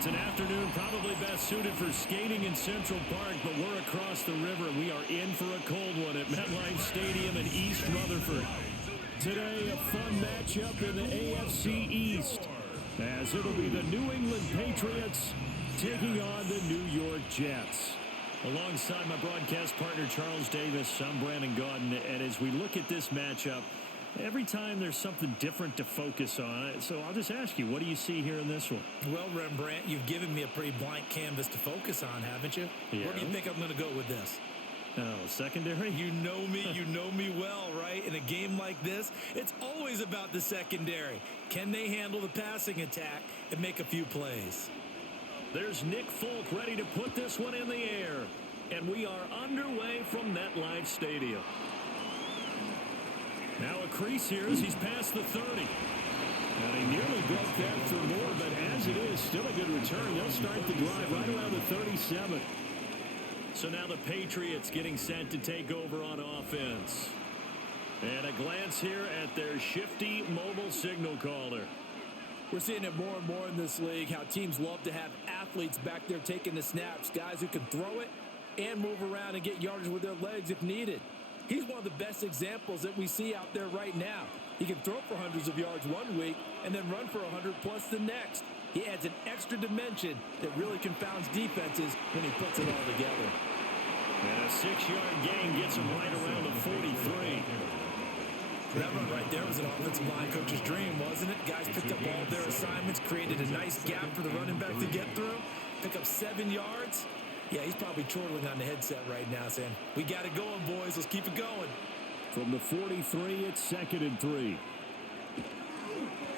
it's an afternoon probably best suited for skating in Central Park, but we're across the river and we are in for a cold one at MetLife Stadium in East Rutherford. Today, a fun matchup in the AFC East, as it'll be the New England Patriots taking on the New York Jets. Alongside my broadcast partner, Charles Davis, I'm Brandon Gaudin, and as we look at this matchup, every time there's something different to focus on. So I'll just ask you, what do you see here in this one? Well, Rembrandt, you've given me a pretty blank canvas to focus on, haven't you? Yeah. Where do you think I'm going to go with this? Oh, secondary? You know me well, right? In a game like this, it's always about the secondary. Can they handle the passing attack and make a few plays? There's Nick Folk ready to put this one in the air. And we are underway from MetLife Stadium. Now a crease here as he's past the 30. And he nearly broke that for more, but as it is, still a good return. They'll start the drive right around the 37. So now the Patriots getting set to take over on offense. And a glance here at their shifty mobile signal caller. We're seeing it more and more in this league, how teams love to have athletes back there taking the snaps, guys who can throw it and move around and get yardage with their legs if needed. He's one of the best examples that we see out there right now. He can throw for hundreds of yards one week and then run for 100+ the next. He adds an extra dimension that really confounds defenses when he puts it all together. And a 6-yard gain gets him right around the 43. That run right there was an offensive line coach's dream, wasn't it? Guys picked up all their assignments, created a nice gap for the running back to get through, pick up 7 yards. Yeah, he's probably chortling on the headset right now saying, we got it going, boys. Let's keep it going. From the 43, it's 2nd and 3.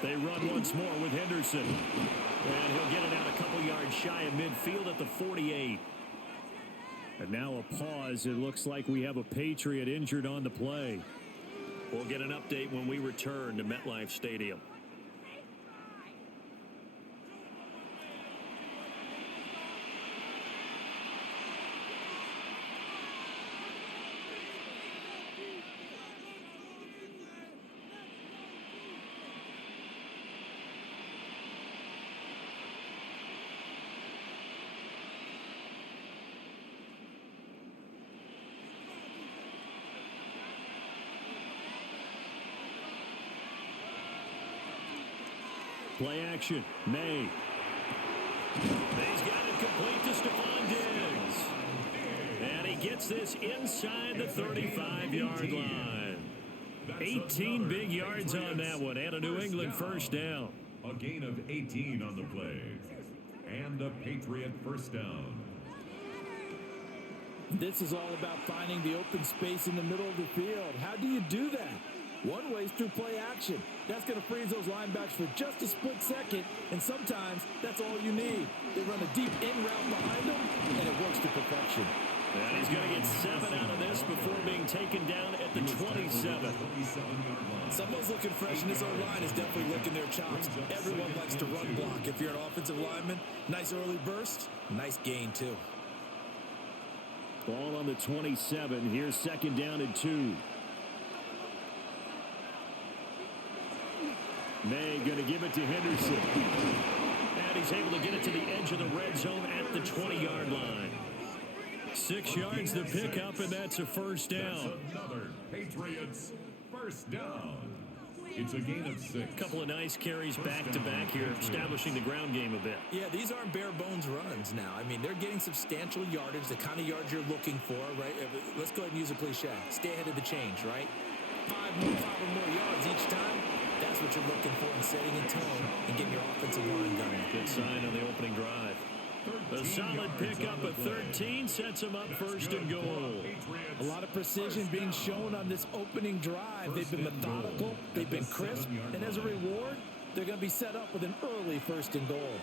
They run once more with Henderson. And he'll get it out a couple yards shy of midfield at the 48. And now a pause. It looks like we have a Patriot injured on the play. We'll get an update when we return to MetLife Stadium. Play action. May. May's got it complete to Stephon Diggs. And he gets this inside the 35-yard line. 18 big yards on that one. And a New England first down. A gain of 18 on the play. And a Patriot first down. This is all about finding the open space in the middle of the field. How do you do that? One way is through play action. That's going to freeze those linebackers for just a split second, and sometimes that's all you need. They run a deep in route behind them, and it works to perfection. And he's going to get 7 out of this before being taken down at the 27. Someone's looking fresh, and this O-line is definitely licking their chops. Everyone likes to run block. If you're an offensive lineman, nice early burst, nice gain too. Ball on the 27. Here's 2nd down and 2. May going to give it to Henderson. And he's able to get it to the edge of the red zone at the 20-yard line. 6 yards the pickup, and that's a first down. Another Patriots first down. It's a gain of 6. Couple of nice carries back-to-back here, establishing the ground game a bit. Yeah, these aren't bare-bones runs now. I mean, they're getting substantial yardage, the kind of yards you're looking for, right? Let's go ahead and use a cliche. Stay ahead of the change, right? 5 or more yards each time. That's what you're looking for in setting a tone and getting your offensive line going. Good sign on the opening drive. A solid pickup of 13 sets them up 1st and goal. A lot of precision being shown on this opening drive. They've been methodical, they've been crisp, and as a reward, they're going to be set up with an early 1st and goal.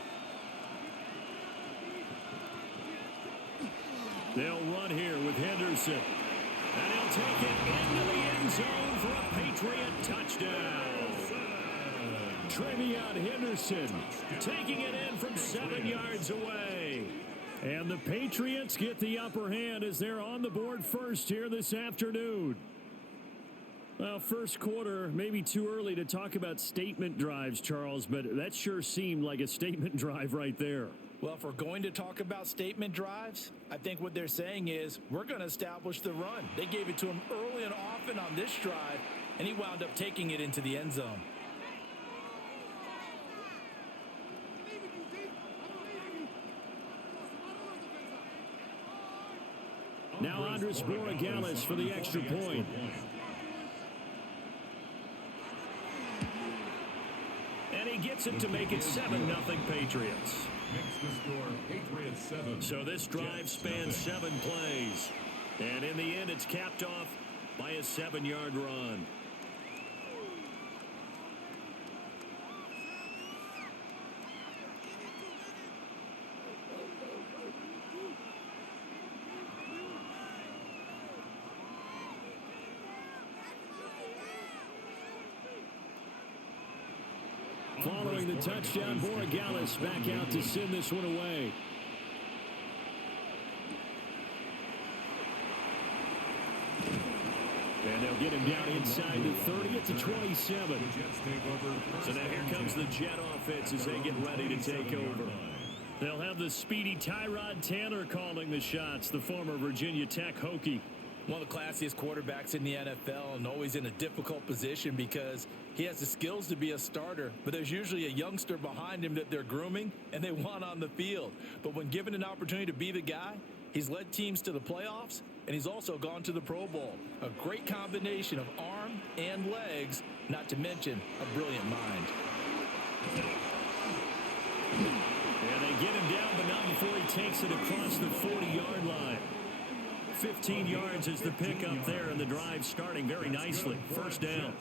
They'll run here with Henderson. And he'll take it into the end zone for a Patriot touchdown. Trevion Henderson taking it in from 7 yards away. And the Patriots get the upper hand as they're on the board first here this afternoon. Well, first quarter, maybe too early to talk about statement drives, Charles, but that sure seemed like a statement drive right there. Well, if we're going to talk about statement drives, I think what they're saying is we're going to establish the run. They gave it to him early and often on this drive, and he wound up taking it into the end zone. Now Andres Borregales for the extra point. And he gets it to make it 7-0 Patriots. Makes the score Patriots 7. So this drive spans 7 plays. And in the end, it's capped off by a 7-yard run. Following the touchdown, Borregales back out to send this one away. And they'll get him down inside the 30 at the 27. So now here comes the Jet offense as they get ready to take over. They'll have the speedy Tyrod Taylor calling the shots, the former Virginia Tech Hokie. One of the classiest quarterbacks in the NFL and always in a difficult position because he has the skills to be a starter, but there's usually a youngster behind him that they're grooming and they want on the field. But when given an opportunity to be the guy, he's led teams to the playoffs and he's also gone to the Pro Bowl. A great combination of arm and legs, not to mention a brilliant mind. And they get him down, but not before he takes it across the 40-yard line. 15 yards is the pickup there, and the drive starting very nicely. First down.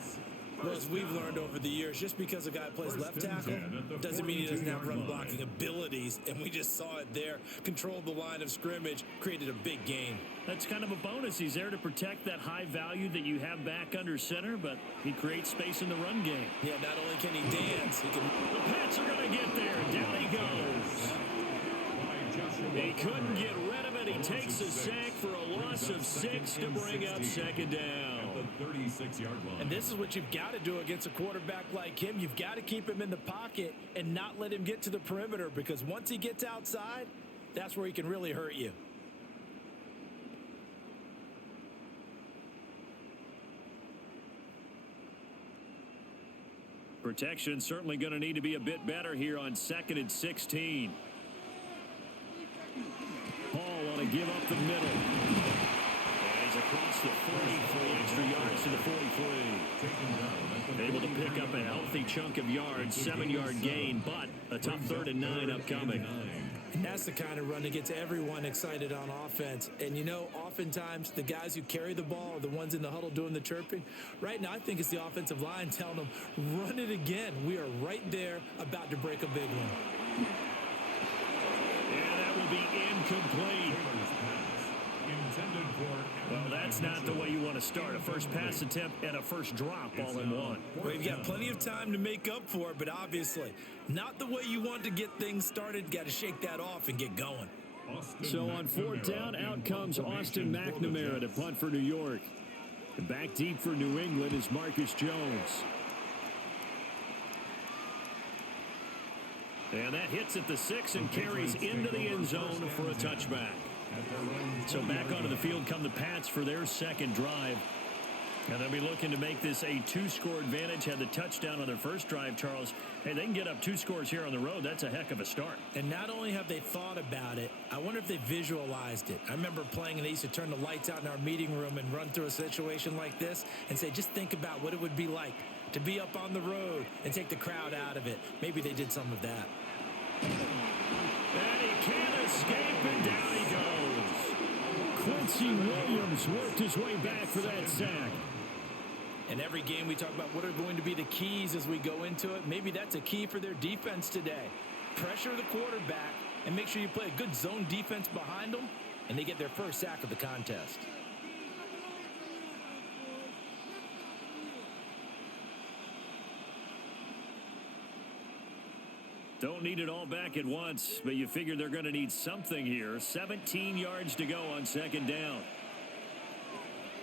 Well, as we've learned over the years, just because a guy plays left tackle doesn't mean he doesn't have run blocking abilities, and we just saw it there. Controlled the line of scrimmage, created a big gain. That's kind of a bonus. He's there to protect that high value that you have back under center, but he creates space in the run game. Yeah, not only can he dance, he can... The Pats are going to get there. Down he goes. He couldn't get rid of it. He takes a sack for a loss of 6 to bring up second down. The 36-yard line. And this is what you've got to do against a quarterback like him. You've got to keep him in the pocket and not let him get to the perimeter, because once he gets outside, that's where he can really hurt you. Protection certainly going to need to be a bit better here on 2nd and 16. Hall on a give up the middle. And he's across the 40 for the extra yards to the 43. Able to pick up a healthy chunk of yards, 7-yard gain, but a tough 3rd and 9 upcoming. And that's the kind of run that gets everyone excited on offense. And, you know, oftentimes the guys who carry the ball are the ones in the huddle doing the chirping. Right now, I think it's the offensive line telling them, run it again. We are right there about to break a big one. And that will be incomplete. Well, that's not the way you want to start. A first pass attempt and a first drop all in one. Well, you've got plenty of time to make up for it, but obviously not the way you want to get things started. Got to shake that off and get going. So on 4th down, out comes Austin McNamara to punt for New York. And back deep for New England is Marcus Jones. And that hits at the 6 and carries into the end zone for a touchback. So back onto the field come the Pats for their second drive. And they'll be looking to make this a 2-score advantage. Had the touchdown on their first drive, Charles. Hey, they can get up 2 scores here on the road. That's a heck of a start. And not only have they thought about it, I wonder if they visualized it. I remember playing and they used to turn the lights out in our meeting room and run through a situation like this and say, just think about what it would be like to be up on the road and take the crowd out of it. Maybe they did some of that. And he can't escape, and down he goes. Quincy Williams worked his way back for that sack. In every game we talk about what are going to be the keys as we go into it. Maybe that's a key for their defense today. Pressure the quarterback and make sure you play a good zone defense behind them, and they get their first sack of the contest. Don't need it all back at once, but you figure they're going to need something here. 17 yards to go on 2nd down.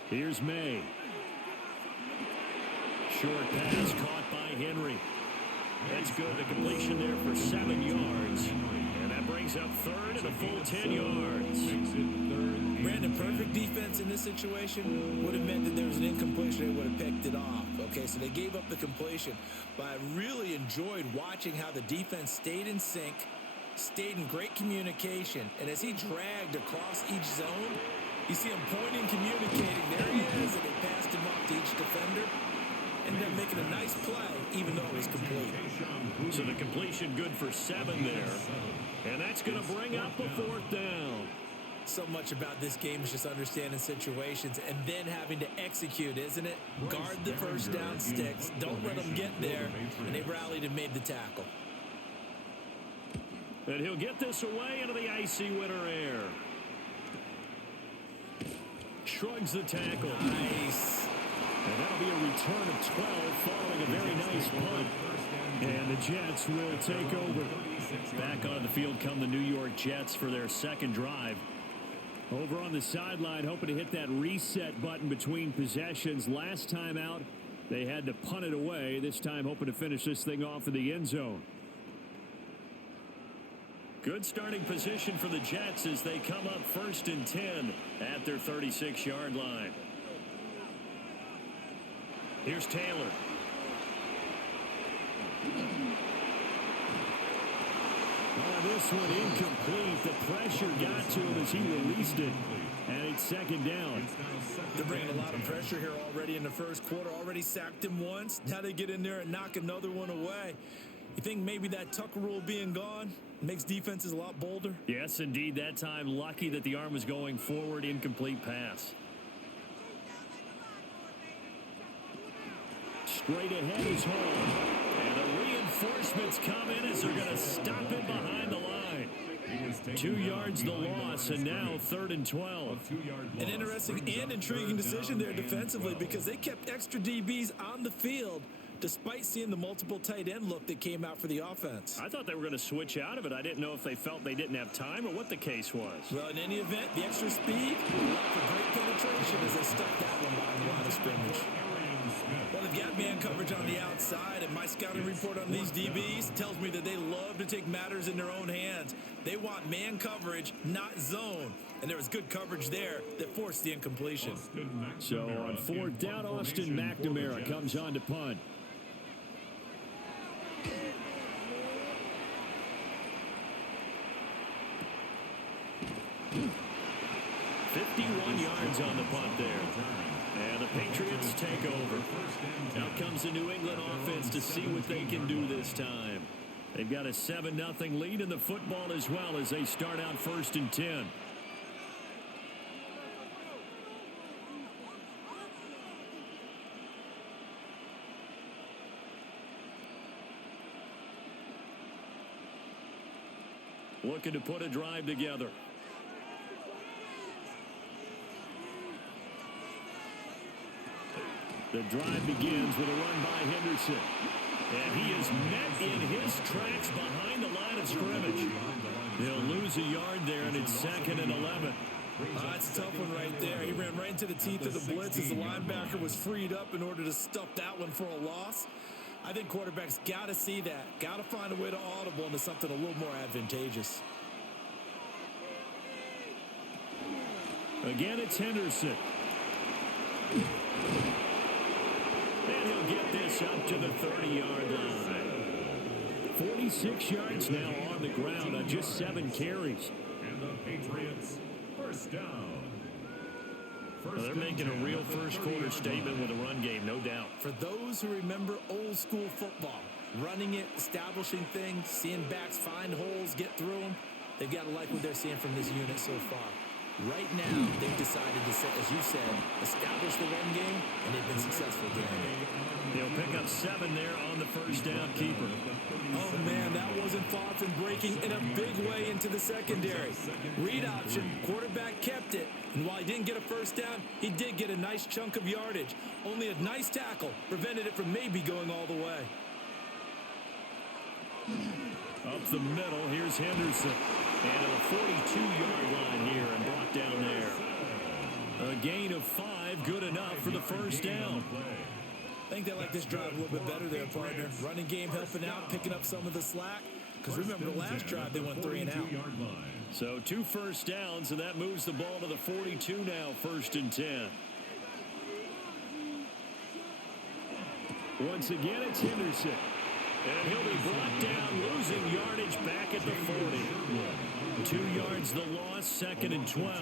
Here's May. Short pass caught by Henry. And That's good. The completion there for 7 yards. And that brings up third and a full 10 yards. Brandon, perfect defense in this situation would have meant that there was an incompletion. They would have picked it off. Okay, so they gave up the completion. But I really enjoyed watching how the defense stayed in sync, stayed in great communication. And as he dragged across each zone, you see him pointing, communicating. There he is, and they passed him off to each defender. Ended up making a nice play, even though it was complete. So the completion good for 7 there. And that's going to bring up a 4th down. So much about this game is just understanding situations and then having to execute, isn't it? Guard the first down sticks. Don't let them get there. And they rallied and made the tackle. And he'll get this away into the icy winter air. Shrugs the tackle. Nice. And that'll be a return of 12 following a very nice punt. And the Jets will take over. Back on the field come the New York Jets for their second drive. Over on the sideline, hoping to hit that reset button between possessions. Last time out, they had to punt it away. This time, hoping to finish this thing off in the end zone. Good starting position for the Jets as they come up 1st and 10 at their 36-yard line. Here's Taylor. This one incomplete. The pressure got to him as he released it. And it's 2nd down. They're bringing a lot of pressure here already in the first quarter. Already sacked him once. Now they get in there and knock another one away. You think maybe that Tucker rule being gone makes defenses a lot bolder? Yes, indeed. That time, lucky that the arm was going forward. Incomplete pass. Straight ahead is home. And the reinforcements come in as they're going to stop him behind the line. 2 yards the loss, and now 3rd and 12. An interesting and intriguing decision there defensively because they kept extra DBs on the field despite seeing the multiple tight end look that came out for the offense. I thought they were going to switch out of it. I didn't know if they felt they didn't have time or what the case was. Well, in any event, the extra speed allowed for great penetration as they stuck that one behind the line of scrimmage. Well, they've got man coverage on the outside, and my scouting report on these DBs tells me that they love to take matters in their own hands. They want man coverage, not zone. And there was good coverage there that forced the incompletion. So on 4th down, Austin McNamara comes on to punt. Yards on the punt there. And the Patriots take over. Out comes the New England offense to see what they can do this time. They've got a 7-0 lead in the football as well as they start out 1st and 10. Looking to put a drive together. The drive begins with a run by Henderson. And he is met in his tracks behind the line of scrimmage. He'll lose a yard there, and it's 2nd and 11. That's a tough one right there. He ran right into the teeth of the blitz as the linebacker was freed up in order to stuff that one for a loss. I think quarterbacks got to see that. Got to find a way to audible into something a little more advantageous. Again, it's Henderson. And he'll get this up to the 30-yard line. 46 yards now on the ground on just 7 carries. And the Patriots, 1st down. Well, they're making a real first-quarter statement with a run game, no doubt. For those who remember old-school football, running it, establishing things, seeing backs find holes, get through them, they've got to like what they're seeing from this unit so far. Right now, they've decided to, as you said, establish the run game, and they've been successful doing it. He'll pick up 7 there on the first down keeper. Oh, man, that wasn't far from breaking in a big way into the secondary. Read option, quarterback kept it, and while he didn't get a first down, he did get a nice chunk of yardage. Only a nice tackle prevented it from maybe going all the way. Up the middle, here's Henderson. And at a 42-yard line here and brought down there. A gain of 5, good enough for the first down. I think they like this drive a little bit better there, partner. Running game helping out, picking up some of the slack. Because remember the last drive, they went 3 and out. So 2 first downs, and that moves the ball to the 42 now, 1st and 10. Once again, it's Henderson. And he'll be brought down, losing yardage back at the 40. 2 yards the loss, 2nd and 12.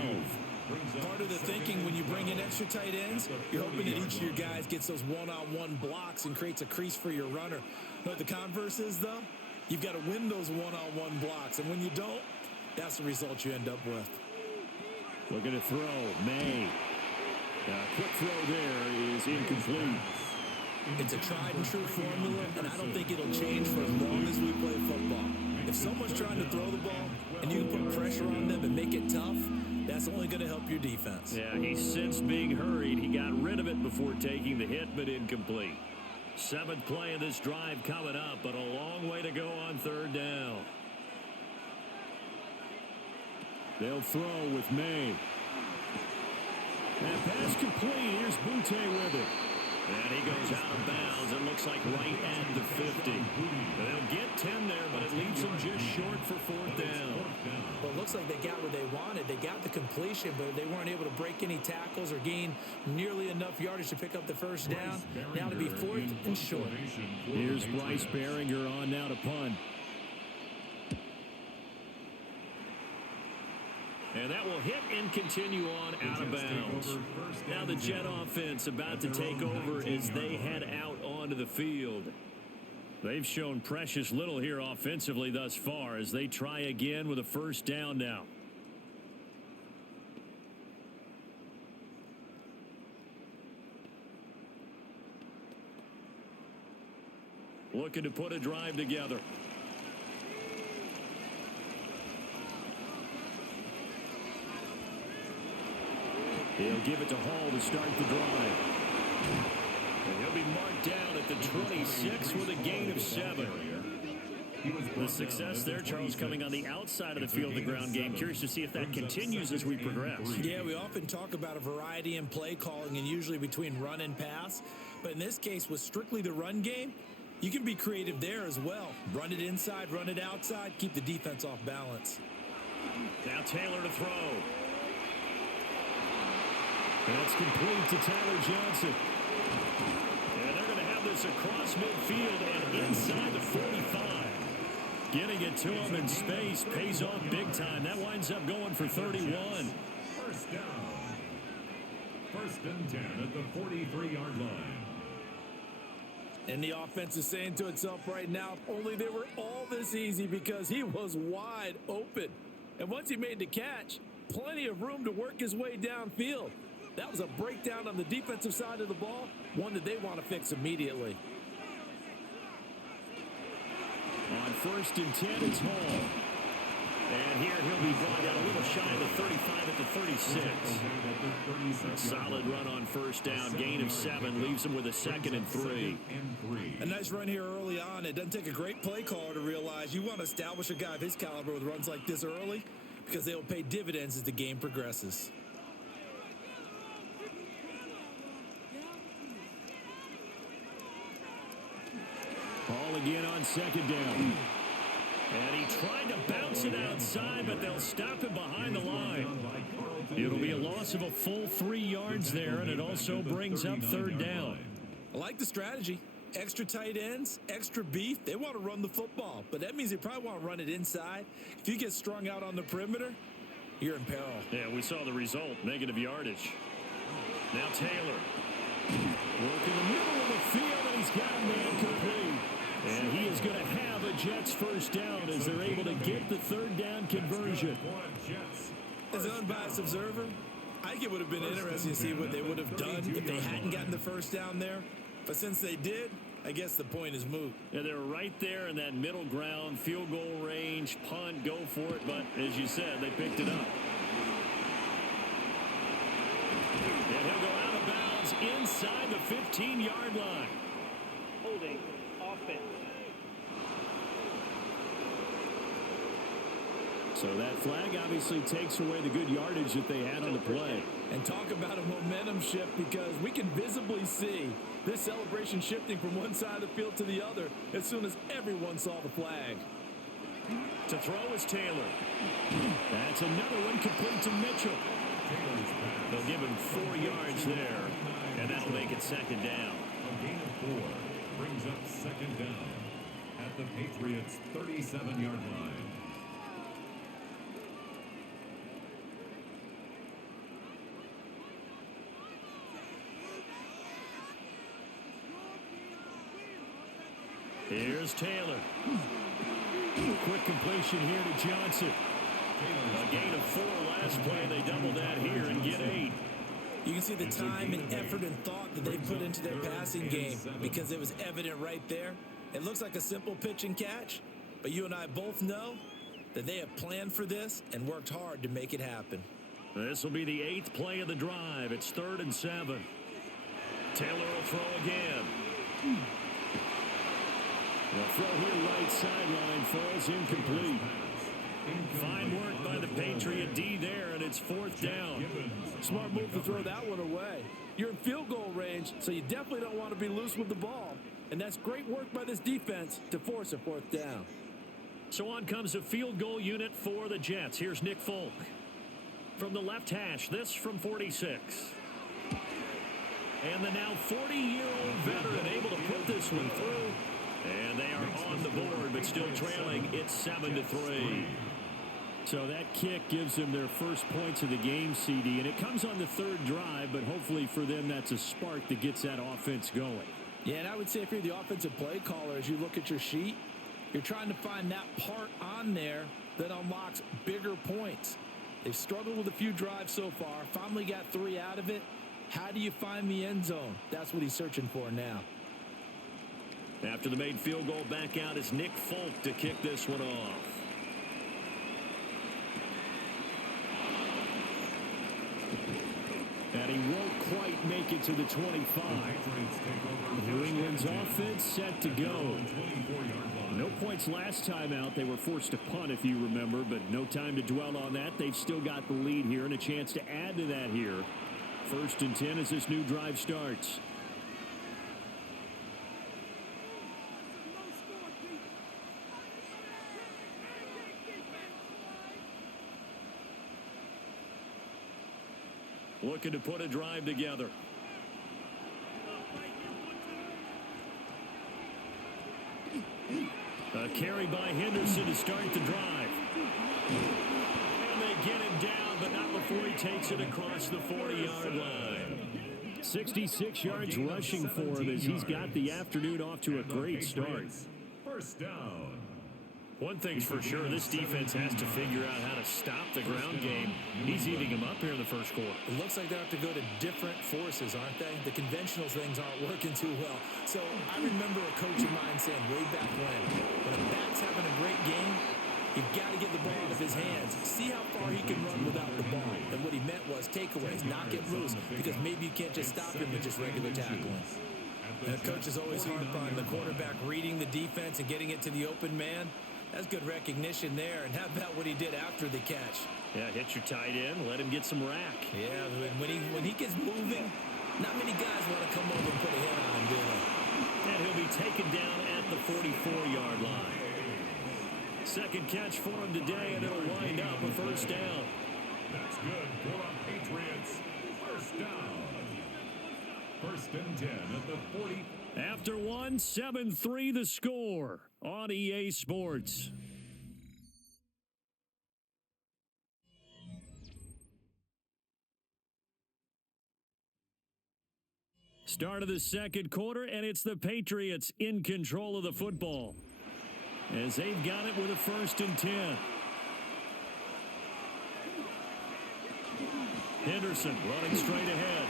Part of the thinking when you bring in extra tight ends, you're hoping that each of your guys gets those one-on-one blocks and creates a crease for your runner. But the converse is, though, you've got to win those one-on-one blocks. And when you don't, that's the result you end up with. Looking to throw, May. Quick throw there is incomplete. It's a tried-and-true formula, and I don't think it'll change for as long as we play football. If someone's trying to throw the ball and you can put pressure on them and make it tough, that's only going to help your defense. Yeah, he sensed being hurried. He got rid of it before taking the hit, but incomplete. 7th play of this drive coming up, but a long way to go on 3rd down. They'll throw with May. That pass complete. Here's Butte with it. And he goes out of bounds. It looks like right at the 50. They'll get 10 there, but it leaves them just short for 4th down. Well, it looks like they got what they wanted. They got the completion, but they weren't able to break any tackles or gain nearly enough yardage to pick up the 1st down. Now to be 4th and short. Here's Bryce Behringer on now to punt. And that will hit and continue on out of bounds. Now the Jet offense about to take over as they head out onto the field. They've shown precious little here offensively thus far as they try again with a 1st down now. Looking to put a drive together. He'll give it to Hall to start the drive. And he'll be marked down at the 26 with a gain of 7. The success there, Charles, coming on the outside of the field, the ground game. Curious to see if that continues as we progress. Yeah, we often talk about a variety in play calling and usually between run and pass. But in this case, with strictly the run game, you can be creative there as well. Run it inside, run it outside, keep the defense off balance. Now Taylor to throw. That's complete to Tyler Johnson. And they're going to have this across midfield and inside the 45. Getting it to him in space pays off big time. That winds up going for 31. 1st down. 1st and 10 at the 43-yard line. And the offense is saying to itself right now, only they were all this easy because he was wide open. And once he made the catch, plenty of room to work his way downfield. That was a breakdown on the defensive side of the ball, one that they want to fix immediately. On 1st and 10, it's Hall. And here he'll be brought down a little shy of the 35 at the 36. A solid run on 1st down, gain of 7, leaves him with a 2nd and 3. A nice run here early on. It doesn't take a great play caller to realize you want to establish a guy of his caliber with runs like this early because they will pay dividends as the game progresses. Hall again on 2nd down. And he tried to bounce it outside, but they'll stop him behind the line. It'll be a loss of a full 3 yards there, and it also brings up 3rd down. I like the strategy. Extra tight ends, extra beef. They want to run the football, but that means they probably want to run it inside. If you get strung out on the perimeter, you're in peril. Yeah, we saw the result, negative yardage. Now Taylor. Work in the middle of the field, and he's got a man complete. And he is going to have a Jets 1st down as they're able to get the 3rd down conversion. As an unbiased observer, I think it would have been interesting to see what they would have done if they hadn't gotten the 1st down there. But since they did, I guess the point is moot. Yeah, they were right there in that middle ground, field goal range, punt, go for it. But as you said, they picked it up. And he'll go out of bounds inside the 15-yard line. Holding offense. So that flag obviously takes away the good yardage that they had on the play. And talk about a momentum shift because we can visibly see This celebration shifting from one side of the field to the other as soon as everyone saw the flag. To throw is Taylor. That's another one complete to Mitchell. They'll give him 4 yards there, and that'll make it second down. A gain of 4 brings up second down at the Patriots' 37-yard line. Here's Taylor. Quick completion here to Johnson. A gain of 4 last play. They double that here and get 8. You can see the time and effort and thought that they put into their passing game because it was evident right there. It looks like a simple pitch and catch, but you and I both know that they have planned for this and worked hard to make it happen. This will be the 8th play of the drive. It's 3rd and 7. Taylor will throw again. The throw here right sideline falls incomplete. Fine work by the Patriot D there, and it's 4th down. Smart move to throw that one away. You're in field goal range, so you definitely don't want to be loose with the ball. And that's great work by this defense to force a 4th down. So on comes a field goal unit for the Jets. Here's Nick Folk. From the left hash, this from 46. And the now 40-year-old veteran able to put this one through. And they are on the board, but still trailing. It's 7-3. So that kick gives them their first points of the game, CD. And it comes on the 3rd drive, but hopefully for them that's a spark that gets that offense going. Yeah, and I would say if you're the offensive play caller, as you look at your sheet, you're trying to find that part on there that unlocks bigger points. They've struggled with a few drives so far, finally got 3 out of it. How do you find the end zone? That's what he's searching for now. After the made field goal, back out is Nick Folk to kick this one off. And he won't quite make it to the 25. New England's offense set to go. No points last time out. They were forced to punt, if you remember, but no time to dwell on that. They've still got the lead here and a chance to add to that here. 1st and 10 as this new drive starts. Looking to put a drive together. A carry by Henderson to start the drive. And they get him down, but not before he takes it across the 40-yard line. 66 yards rushing for him as he's got the afternoon off to a great start. First down. One thing's for sure, this defense has to figure out how to stop the ground game. He's eating them up here in the first quarter. It looks like they have to go to different forces, aren't they? The conventional things aren't working too well. So I remember a coach of mine saying way back when a back's having a great game, you've got to get the ball out of his hands. See how far he can run without the ball. And what he meant was takeaways, not get loose, because maybe you can't just stop him with just regular tackling. And the coach is always hard on the quarterback reading the defense and getting it to the open man. That's good recognition there. And how about what he did after the catch? Yeah, hit your tight end, let him get some rack. Yeah, when he gets moving, not many guys want to come over and put a hit on him, do they? And he'll be taken down at the 44-yard line. Second catch for him today, and it'll wind up a 1st down. That's good for a Patriots. First down. 1st and 10 at the 40. After 1, 7-3 the score on EA Sports. Start of the second quarter, and it's the Patriots in control of the football as they've got it with a 1st and 10. Henderson running straight ahead.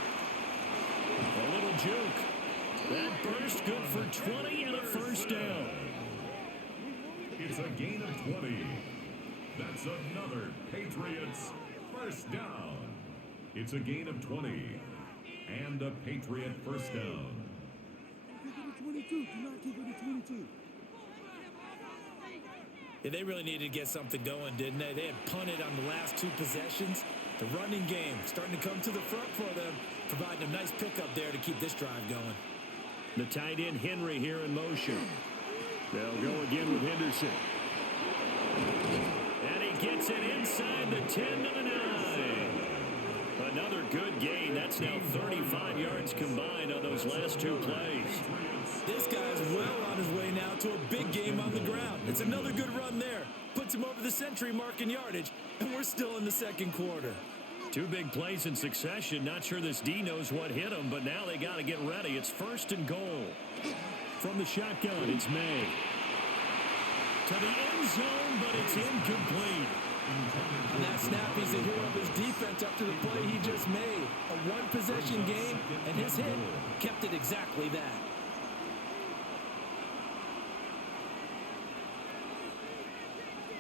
A little juke. That burst good for 20 and a 1st down. It's a gain of 20. That's another Patriots 1st down. It's a gain of 20 and a Patriot 1st down. Yeah, they really needed to get something going, didn't they? They had punted on the last 2 possessions. The running game starting to come to the front for them, providing a nice pickup there to keep this drive going. The tight end Henry here in motion. They'll go again with Henderson. And he gets it inside the 10 to the 9. Another good gain. That's now 35 yards combined on those last two plays. This guy's well on his way now to a big game on the ground. It's another good run there. Puts him over the century mark in yardage, and we're still in the second quarter. Two big plays in succession. Not sure this D knows what hit him, but now they got to get ready. It's first and goal. From the shotgun, it's May. To the end zone, but it's incomplete. On that snap, he's a hero of his defense after the play he just made. A one-possession game, and his hit kept it exactly that.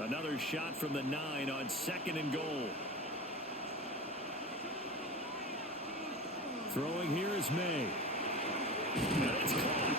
Another shot from the 9 on second and goal. Throwing here is May. And it's caught.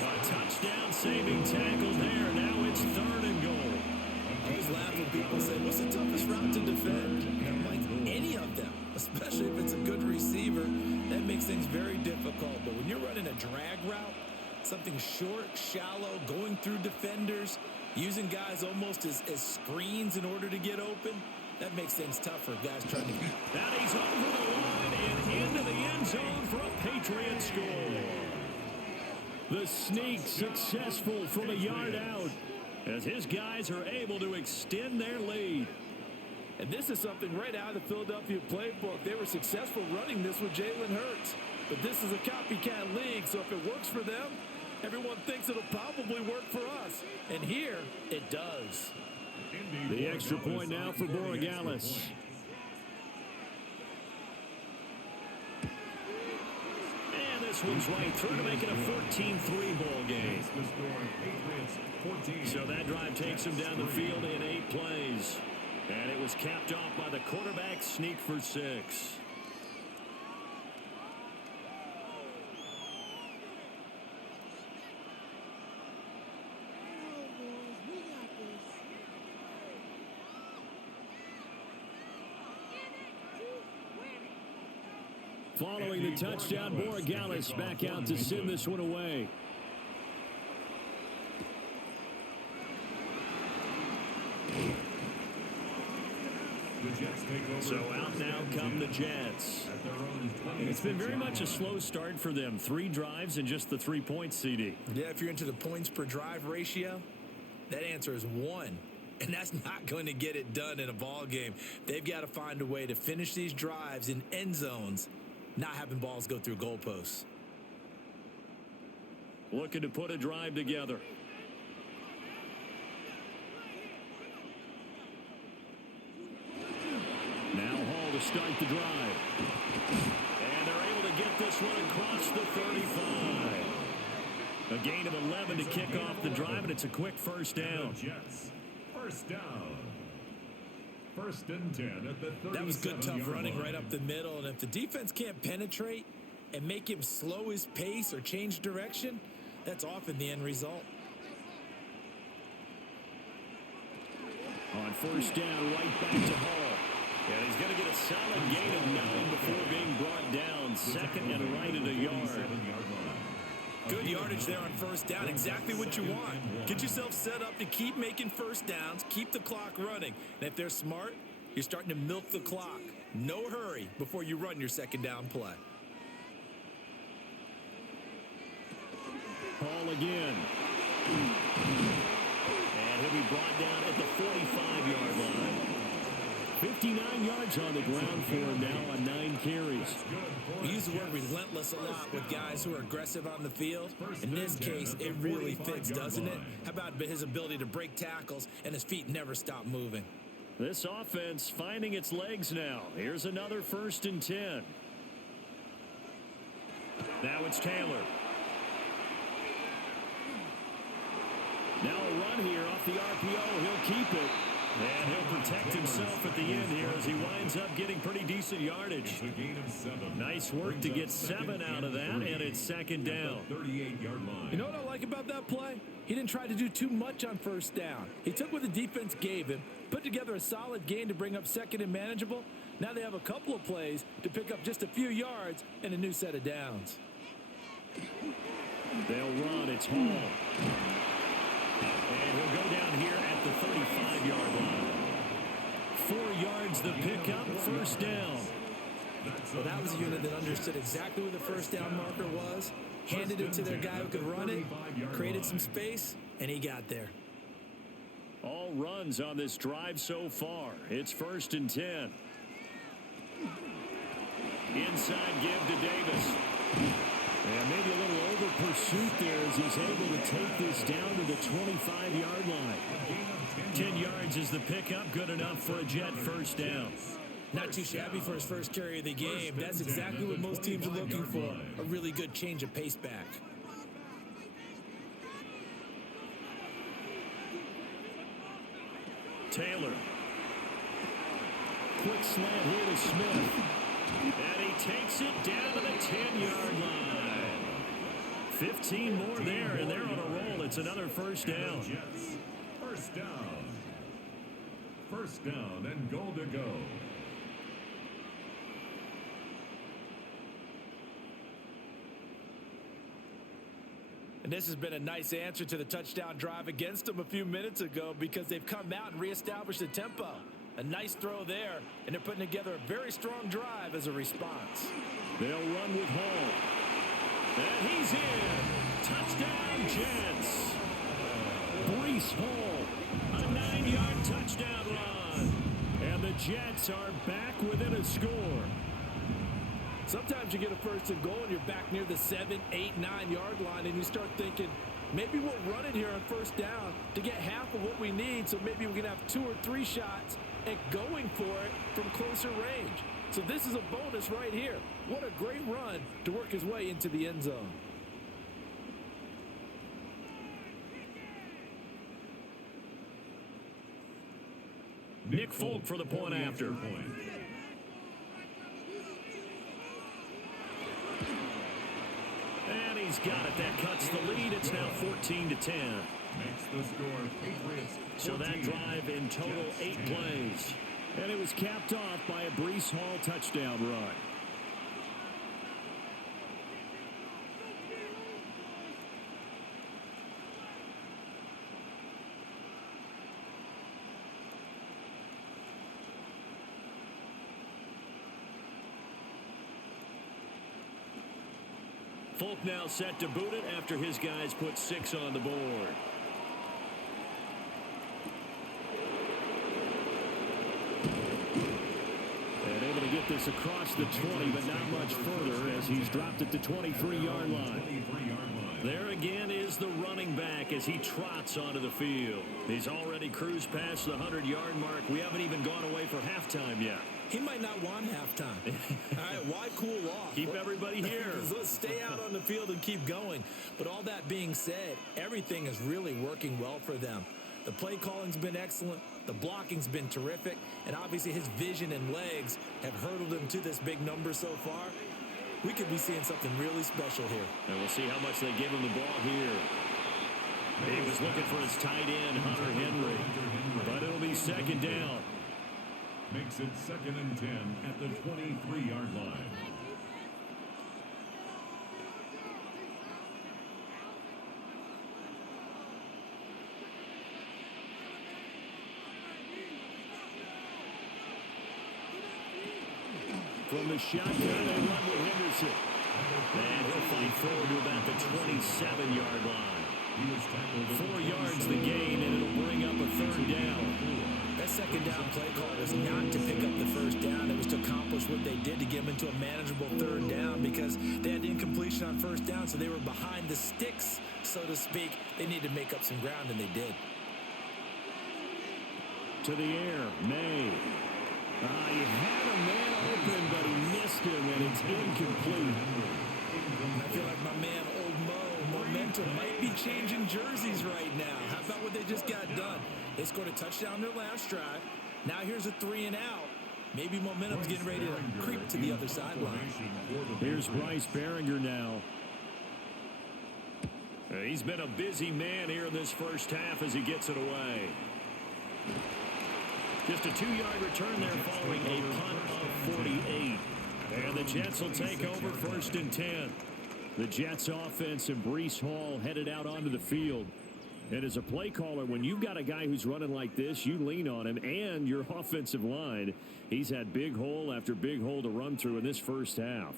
A touchdown saving tackle there. Now it's third and goal. I always laugh when people say, what's the toughest route to defend? And I'm like, any of them, especially if it's a good receiver. That makes things very difficult. But when you're running a drag route, something short, shallow, going through defenders, using guys almost as screens in order to get open, that makes things tougher. Guys trying to... Now he's over the line and into the end zone for a Patriot score. The sneak successful from a yard out as his guys are able to extend their lead. And this is something right out of the Philadelphia playbook. They were successful running this with Jalen Hurts. But this is a copycat league, so if it works for them, everyone thinks it'll probably work for us. And here, it does. The extra point now for Borregales. And this one's right through to make it a 14-3 ball game. So that drive takes him down the field in 8 plays. And it was capped off by the quarterback sneak for 6. Following the touchdown, Borregales back out to send this one away. So out now come the Jets. And it's been very much a slow start for them. 3 drives and just the 3 points, CD. Yeah, if you're into the points per drive ratio, that answer is 1. And that's not going to get it done in a ball game. They've got to find a way to finish these drives in end zones, not having balls go through goalposts. Looking to put a drive together. Now Hall to start the drive. And they're able to get this one across the 35. A gain of 11 to kick off the drive, and it's a quick first down. First down. First and 10 at the 37. That was good, tough running right up the middle. And if the defense can't penetrate and make him slow his pace or change direction, that's often the end result. On first down, right back to Hall. And he's going to get a solid gain of 9 before being brought down. Second and right at a yard. Good yardage there on first down. Exactly what you want. Get yourself set up to keep making first downs, keep the clock running. And if they're smart, you're starting to milk the clock. No hurry before you run your second down play. Hall again. And he'll be brought down at the 45-yard line. 59 yards on the ground for him now on 9 carries. We use the word relentless a lot with guys who are aggressive on the field. In this case, it really fits, doesn't it? How about his ability to break tackles and his feet never stop moving? This offense finding its legs now. Here's another first and 10. Now it's Taylor. Now a run here off the RPO. He'll keep it. And he'll protect himself at the end here as he winds up getting pretty decent yardage. Nice work to get 7 out of that, and it's second down. You know what I like about that play? He didn't try to do too much on first down. He took what the defense gave him, put together a solid gain to bring up second and manageable. Now they have a couple of plays to pick up just a few yards and a new set of downs. They'll run. It's Hall. And he'll go down here at the 35-yard line. 4 yards the pickup, first down. Well, that was a unit that understood exactly where the first down marker was, handed it to their guy who could run it, created some space, and he got there. All runs on this drive so far. It's 1st and 10. Inside give to Davis. And maybe a little over pursuit there as he's able to take this down to the 25-yard line. 10 yards is the pickup, good enough for a Jet first down. Not too shabby for his first carry of the game. That's exactly what most teams are looking for, a really good change of pace back. Taylor. Quick slant here to Smith. And he takes it down to the 10-yard line. 15 more there, and they're on a roll. It's another first down. First down. First down and goal to go. And this has been a nice answer to the touchdown drive against them a few minutes ago because they've come out and reestablished the tempo. A nice throw there, and they're putting together a very strong drive as a response. They'll run with Hall. And he's in. Touchdown, Jets. Breece Hall, a 9-yard touchdown run. And the Jets are back within a score. Sometimes you get a first and goal and you're back near the 7, 8, 9-yard line, and you start thinking, maybe we'll run it here on first down to get half of what we need, so maybe we can have 2 or 3 shots at going for it from closer range. So this is a bonus right here. What a great run to work his way into the end zone. Nick Folk for the point after. And he's got it. That cuts the lead. It's now 14-10. Makes the score Patriots 14. So that drive in total 8 plays. And it was capped off by a Breece Hall touchdown run. Folk now set to boot it after his guys put 6 on the board. And able to get this across the 20, but not much further as he's dropped at the 23-yard line. There again is the running back as he trots onto the field. He's already cruised past the 100-yard mark. We haven't even gone away for halftime yet. He might not want halftime. All right, why cool off? Keep everybody here. Let's stay out on the field and keep going. But all that being said, everything is really working well for them. The play calling's been excellent. The blocking's been terrific. And obviously his vision and legs have hurdled him to this big number so far. We could be seeing something really special here. And we'll see how much they give him the ball here. He was looking for his tight end, Hunter Henry. But it'll be second down. Makes it 2nd and 10 at the 23-yard line. From the shotgun, they run with Henderson. And he'll fight forward to about the 27-yard line. 4 yards the gain, and it'll bring up a 3rd down. That second down play call was not to pick up the first down. It was to accomplish what they did to get them into a manageable 3rd down because they had incompletion on first down, so they were behind the sticks, so to speak. They needed to make up some ground, and they did. To the air, May. He had a man open, but he missed him, and it's incomplete. I feel like my man, Old Mo, momentum might be changing jerseys right now. How about what they just got done? They scored a touchdown their last drive. Now here's a 3 and out. Maybe momentum's getting ready to creep to the other sideline. Here's Bryce Behringer now. He's been a busy man here in this first half as he gets it away. Just a 2-yard return there following a punt of 48. And the Jets will take over 1st and 10. The Jets offense and Breece Hall headed out onto the field. And as a play caller, when you've got a guy who's running like this, you lean on him and your offensive line. He's had big hole after big hole to run through in this first half.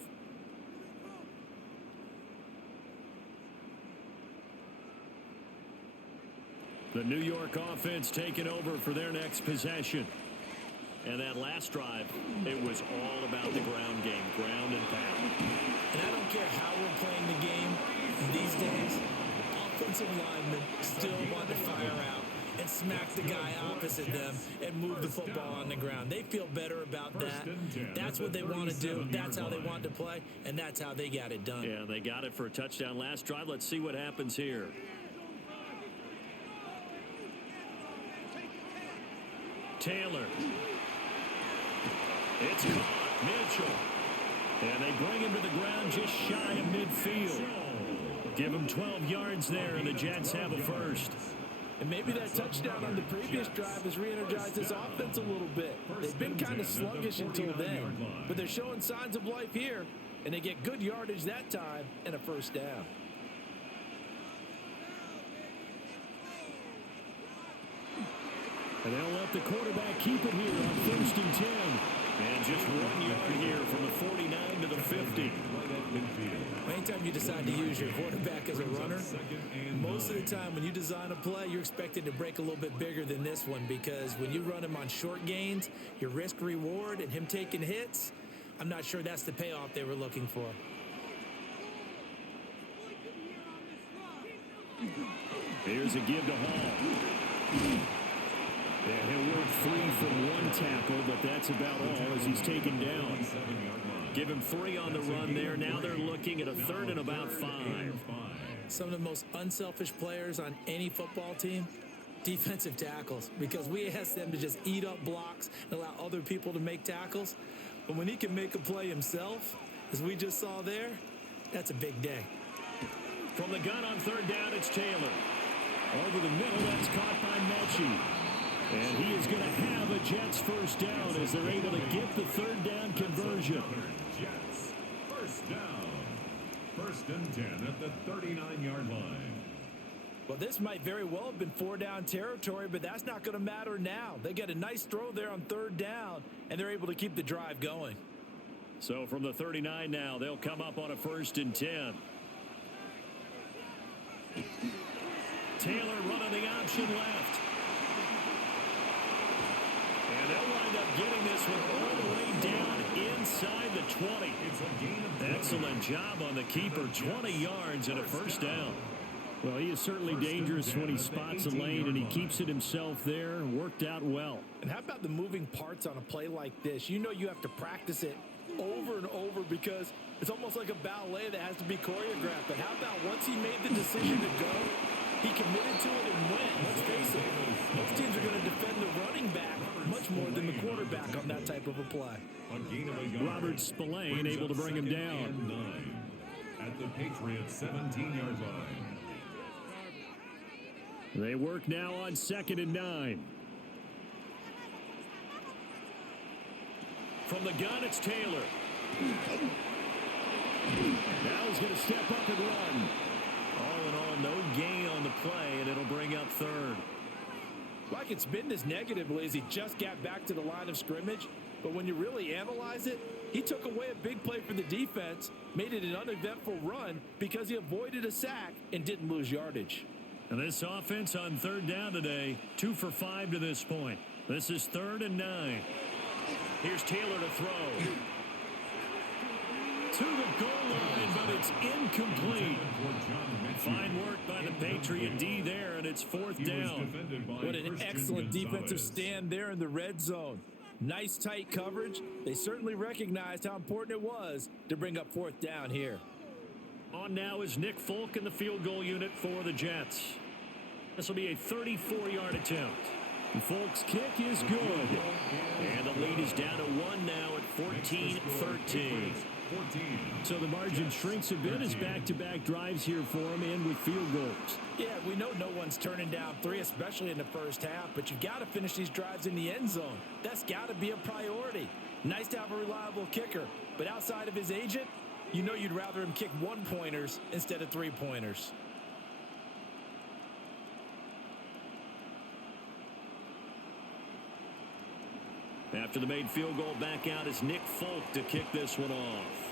The New York offense taking over for their next possession. And that last drive, it was all about the ground game, ground and pound. And I don't care how we're playing the game these days, offensive linemen still want to fire out and smack the guy opposite them and move the football on the ground. They feel better about that. That's what they want to do. That's how they want to play, and that's how they got it done. Yeah, they got it for a touchdown last drive. Let's see what happens here. Taylor. It's caught. Mitchell. And they bring him to the ground just shy of midfield. Give him 12 yards there, and the Jets have a first. And maybe that touchdown on the previous drive has re-energized this offense a little bit. They've been kind of sluggish until then, but they're showing signs of life here, and they get good yardage that time and a first down. And they'll let the quarterback keep it here on 1st and 10. And just 1 yard here from the 49 to the 50. Anytime you decide to use your quarterback as a runner, most of the time when you design a play, you're expected to break a little bit bigger than this one, because when you run him on short gains, your risk reward and him taking hits, I'm not sure that's the payoff they were looking for. Here's a give to Hall. And he'll work 3 from 1 tackle, but that's about all as he's taken down. Give him 3 on the run there. Now they're looking at a 3rd and about 5. Some of the most unselfish players on any football team, defensive tackles, because we ask them to just eat up blocks and allow other people to make tackles. But when he can make a play himself, as we just saw there, that's a big day. From the gun on 3rd down, it's Taylor. Over the middle, that's caught by Mechie. And he is going to have a Jets first down as they're able to get the 3rd down conversion. Jets first down. 1st and 10 at the 39-yard line. Well, this might very well have been 4-down territory, but that's not going to matter now. They get a nice throw there on 3rd down, and they're able to keep the drive going. So from the 39 now, they'll come up on a 1st and 10. Taylor running the option left. And they'll wind up getting this one all the way down inside the 20. Excellent job on the keeper. 20 yards and a first down. Well, he is certainly dangerous when he spots a lane and he keeps it himself there. Worked out well. And how about the moving parts on a play like this? You know you have to practice it over and over because it's almost like a ballet that has to be choreographed. But how about once he made the decision to go, he committed to it and went. Let's face it, most teams are going to defend the running back much more than the quarterback on that type of a play. Robert Spillane able to bring him down. At the Patriots 17-yard line. They work now on 2nd and 9. From the gun, it's Taylor. Now he's going to step up and run. All in all, no gain on the play, and it'll bring up 3rd. Like it's been this negatively as he just got back to the line of scrimmage. But when you really analyze it, he took away a big play for the defense, made it an uneventful run because he avoided a sack and didn't lose yardage. And this offense on 3rd down today, 2 for 5 to this point. This is 3rd and 9. Here's Taylor to throw. To the goal line, but it's incomplete. Fine work by the Patriot D there, and it's 4th down. What an excellent defensive stand there in the red zone. Nice tight coverage. They certainly recognized how important it was to bring up 4th down here. On now is Nick Folk in the field goal unit for the Jets. This will be a 34-yard attempt. Folk's kick is good. And the lead is down to 1 now at 14-13. So the margin shrinks a bit as back-to-back drives here for him and with field goals. Yeah, we know no one's turning down 3, especially in the first half, but you've got to finish these drives in the end zone. That's got to be a priority. Nice to have a reliable kicker, but outside of his agent, You know you'd rather him kick one-pointers instead of three-pointers. After the made field goal, back out is Nick Folk to kick this one off.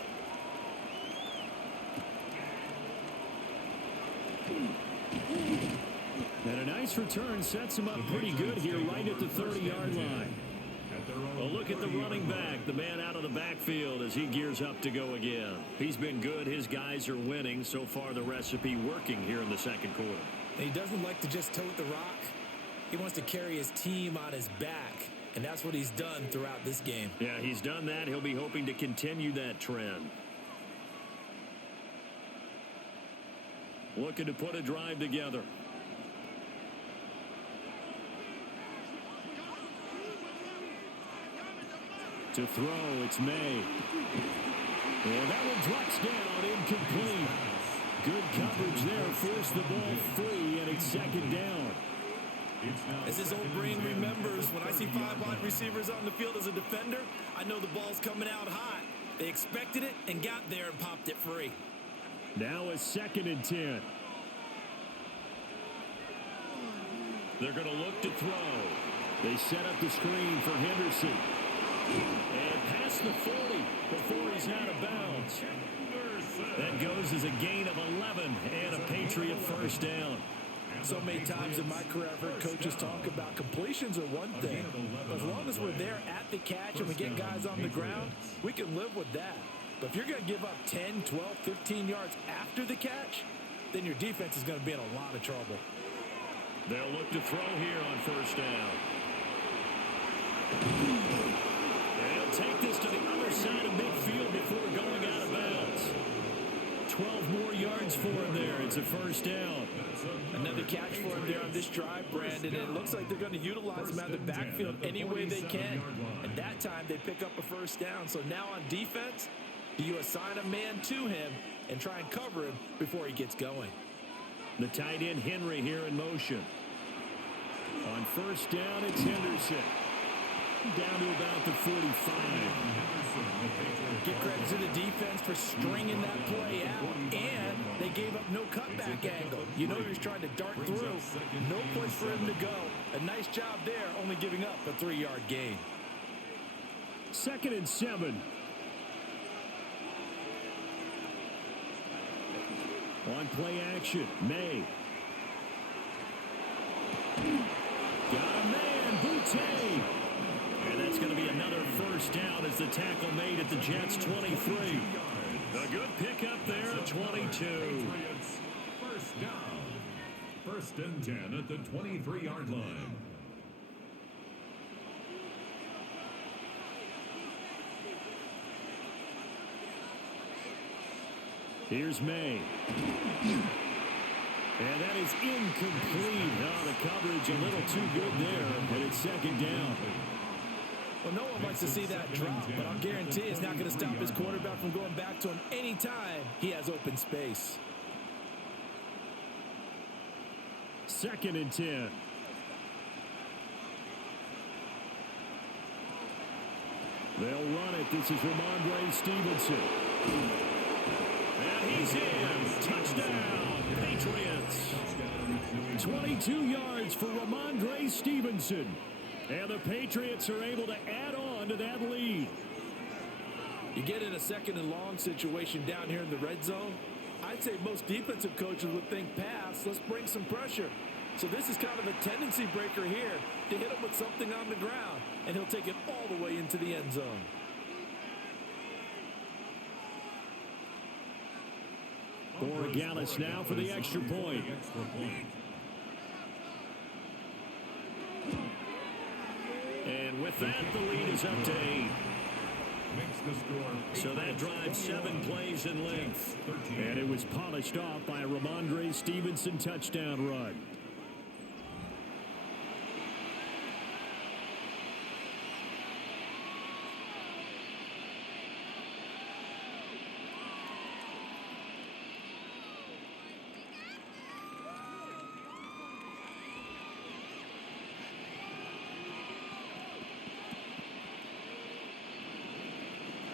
And a nice return sets him up pretty good here right at the 30-yard line. A look at the running back, the man out of the backfield as he gears up to go again. He's been good. His guys are winning. So far, the recipe working here in the second quarter. And he doesn't like to just tote the rock. He wants to carry his team on his back. And that's what he's done throughout this game. Yeah, he's done that. He'll be hoping to continue that trend. Looking to put a drive together. To throw, it's May. And that one drops down, incomplete. Good coverage there, forced the ball free, and it's second down. As his old brain remembers, when I see 5 wide receivers on the field as a defender, I know the ball's coming out hot. They expected it and got there and popped it free. Now a 2nd and 10. They're going to look to throw. They set up the screen for Henderson. And past the 40 before he's out of bounds. That goes as a gain of 11 and a Patriot first down. So many times in my career, I've heard coaches talk about completions are one thing. But as long as we're there at the catch and we get guys on the ground, we can live with that. But if you're going to give up 10, 12, 15 yards after the catch, then your defense is going to be in a lot of trouble. They'll look to throw here on first down. They'll take this to the other side of midfield before going out of bounds. 12 more yards for him there. It's a first down. Another catch for him there on this drive, Brandon. And it looks like they're going to utilize him out of the backfield any way they can. And that time they pick up a first down. So now on defense, do you assign a man to him and try and cover him before he gets going? The tight end Henry here in motion. On first down, it's Henderson. Down to about the 45. Give credit to the defense for stringing that play out, and they gave up no cutback angle. You know he was trying to dart through. No place for him to go. A nice job there, only giving up a 3-yard gain. 2nd and 7. On play action, May. Got a man, Boutte. And that's going to be another first down as the tackle made at the Jets' 23. A good pickup there at 22. First down. 1st and 10 at the 23-yard line. Here's May. And that is incomplete. Oh, the coverage a little too good there, and it's 2nd down. Well, no one likes to see that drop, but I'll guarantee it's not going to stop his quarterback from going back to him anytime he has open space. 2nd and 10. They'll run it. This is Ramondre Stevenson. And he's in. Touchdown, Patriots. 22 yards for Ramondre Stevenson. And the Patriots are able to add on to that lead. You get in a 2nd and long situation down here in the red zone. I'd say most defensive coaches would think pass. Let's bring some pressure. So this is kind of a tendency breaker here to hit him with something on the ground. And he'll take it all the way into the end zone. Borregales now for the extra point. And with that, the lead is up to 8. So that drives 7 plays in length. And it was polished off by a Ramondre Stevenson touchdown run.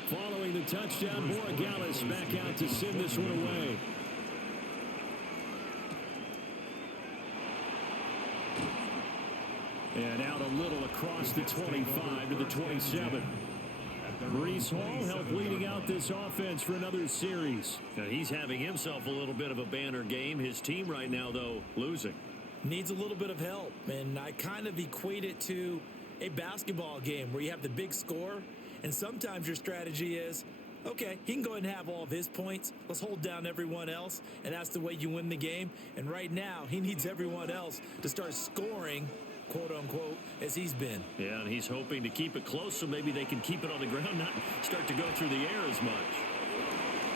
Following the touchdown. Borregales back out to send this one away. And out a little across the 25 to the 27. Breece Hall helped leading out this offense for another series. Now he's having himself a little bit of a banner game. His team right now, though, losing. Needs a little bit of help, and I kind of equate it to a basketball game where you have the big score, and sometimes your strategy is, okay, he can go ahead and have all of his points. Let's hold down everyone else, and that's the way you win the game. And right now, he needs everyone else to start scoring, quote-unquote, as he's been. Yeah, and he's hoping to keep it close so maybe they can keep it on the ground, not start to go through the air as much.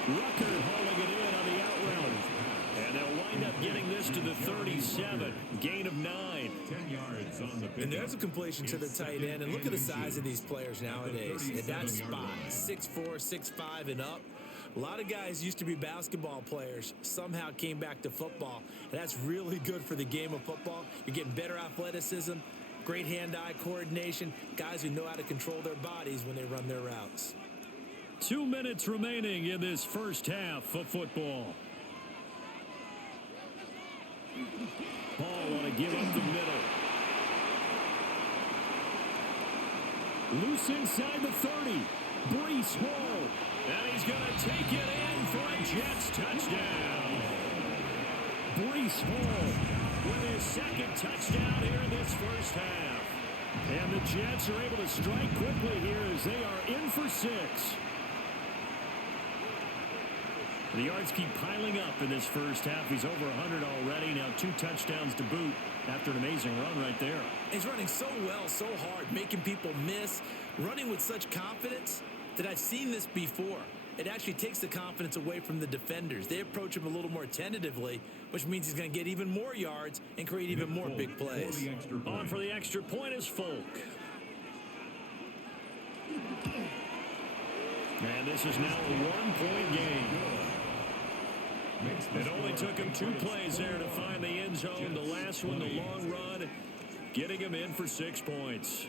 Rucker hauling it in on the out route. And they'll wind up getting this to the 37. Gain of 9. 10 yards on the pickup. And there's a completion to the tight end. And look at the size of these players nowadays. At that spot, 6'4", 6'5", and up. A lot of guys used to be basketball players, somehow came back to football. And that's really good for the game of football. You're getting better athleticism, great hand-eye coordination, guys who know how to control their bodies when they run their routes. 2 minutes remaining in this first half of football. Ball want to give up the middle. Loose inside the 30. Breece Hall. And he's going to take it in for a Jets touchdown. Breece Hall with his second touchdown here in this first half. And the Jets are able to strike quickly here as they are in for 6. The yards keep piling up in this first half. He's over 100 already. Now 2 touchdowns to boot after an amazing run right there. He's running so well, so hard, making people miss, running with such confidence that I've seen this before. It actually takes the confidence away from the defenders. They approach him a little more tentatively, which means he's going to get even more yards and create even more big plays. On for the extra point is Folk. And this is now a 1-point game. It only took him 2 plays there to find the end zone. The last one, the long run, getting him in for 6 points.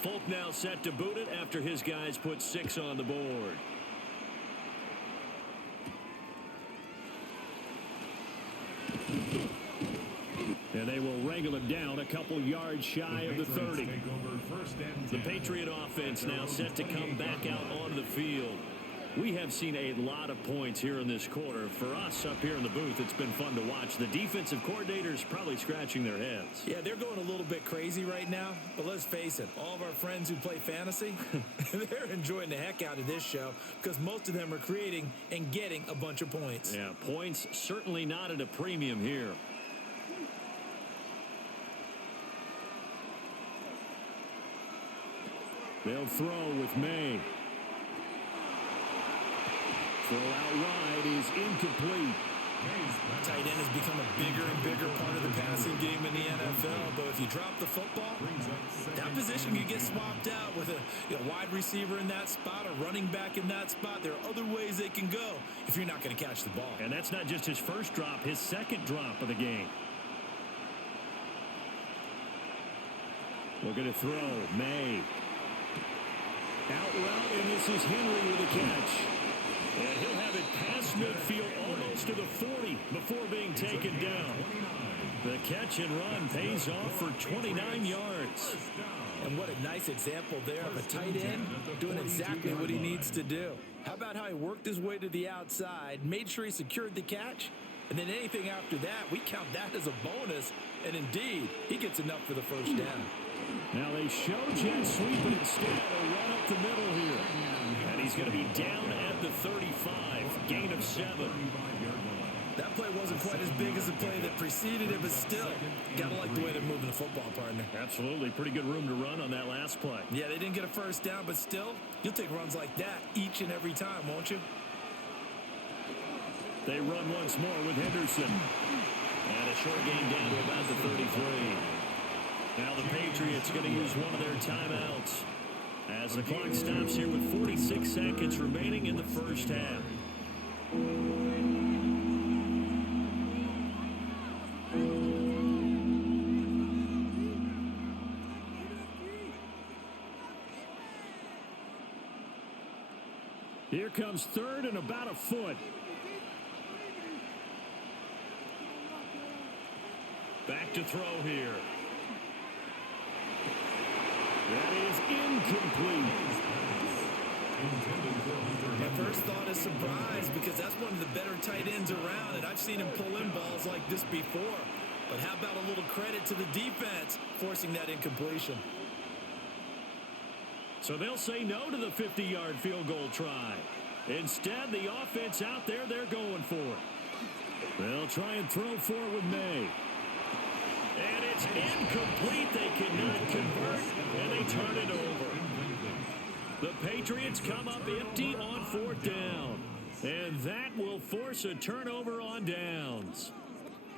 Folk now set to boot it after his guys put 6 on the board. And they will wrangle him down a couple yards shy of the 30. The Patriot offense now set to come back out on the field. We have seen a lot of points here in this quarter. For us up here in the booth, it's been fun to watch. The defensive coordinators probably scratching their heads. Yeah, they're going a little bit crazy right now. But let's face it, all of our friends who play fantasy, they're enjoying the heck out of this show because most of them are creating and getting a bunch of points. Yeah, points certainly not at a premium here. They'll throw with May. Throw out wide is incomplete. Tight end has become a bigger and bigger part of the passing game in the NFL. But if you drop the football, that position can get swapped out with a wide receiver in that spot, a running back in that spot. There are other ways they can go if you're not going to catch the ball. And that's not just his first drop, his second drop of the game. Looking to throw. May. Out route, and this is Henry with a catch. And he'll have it past midfield almost to the 40 before being taken down. The catch and run pays off for 29 yards. And what a nice example there of a tight end doing exactly what he needs to do. How about how he worked his way to the outside, made sure he secured the catch, and then anything after that, we count that as a bonus. And indeed, he gets enough for the first down. Now they show jet sweep, but instead a run up the middle here. And he's going to be down at the 35. Gain of 7. That play wasn't quite as big as the play that preceded it, but still, gotta like the way they're moving the football, partner. Absolutely. Pretty good room to run on that last play. Yeah, they didn't get a first down, but still, you'll take runs like that each and every time, won't you? They run once more with Henderson. And a short gain down to about the 33. Now the Patriots going to use one of their timeouts as the clock stops here with 46 seconds remaining in the first half. Here comes third and about a foot. Back to throw here. That is incomplete. My first thought is surprise because that's one of the better tight ends around, and I've seen him pull in balls like this before. But how about a little credit to the defense forcing that incompletion? So they'll say no to the 50-yard field goal try. Instead, the offense out there, they're going for it. They'll try and throw for it with May. And it's incomplete. They cannot convert, and they turn it over. The Patriots come up empty on fourth down. And that will force a turnover on downs.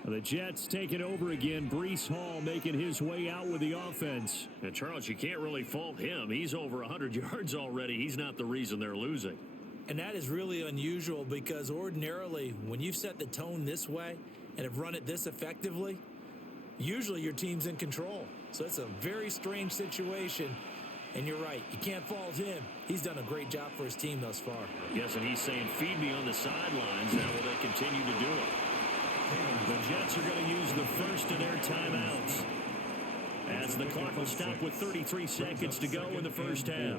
The Jets take it over again. Breece Hall making his way out with the offense. And, Charles, you can't really fault him. He's over 100 yards already. He's not the reason they're losing. And that is really unusual because ordinarily, when you've set the tone this way and have run it this effectively, usually your team's in control. So it's a very strange situation. And you're right, you can't fault him. He's done a great job for his team thus far. Yes, and he's saying, feed me on the sidelines. Now will they continue to do it? The Jets are going to use the first of their timeouts as the clock will stop with 33 seconds to go in the first half.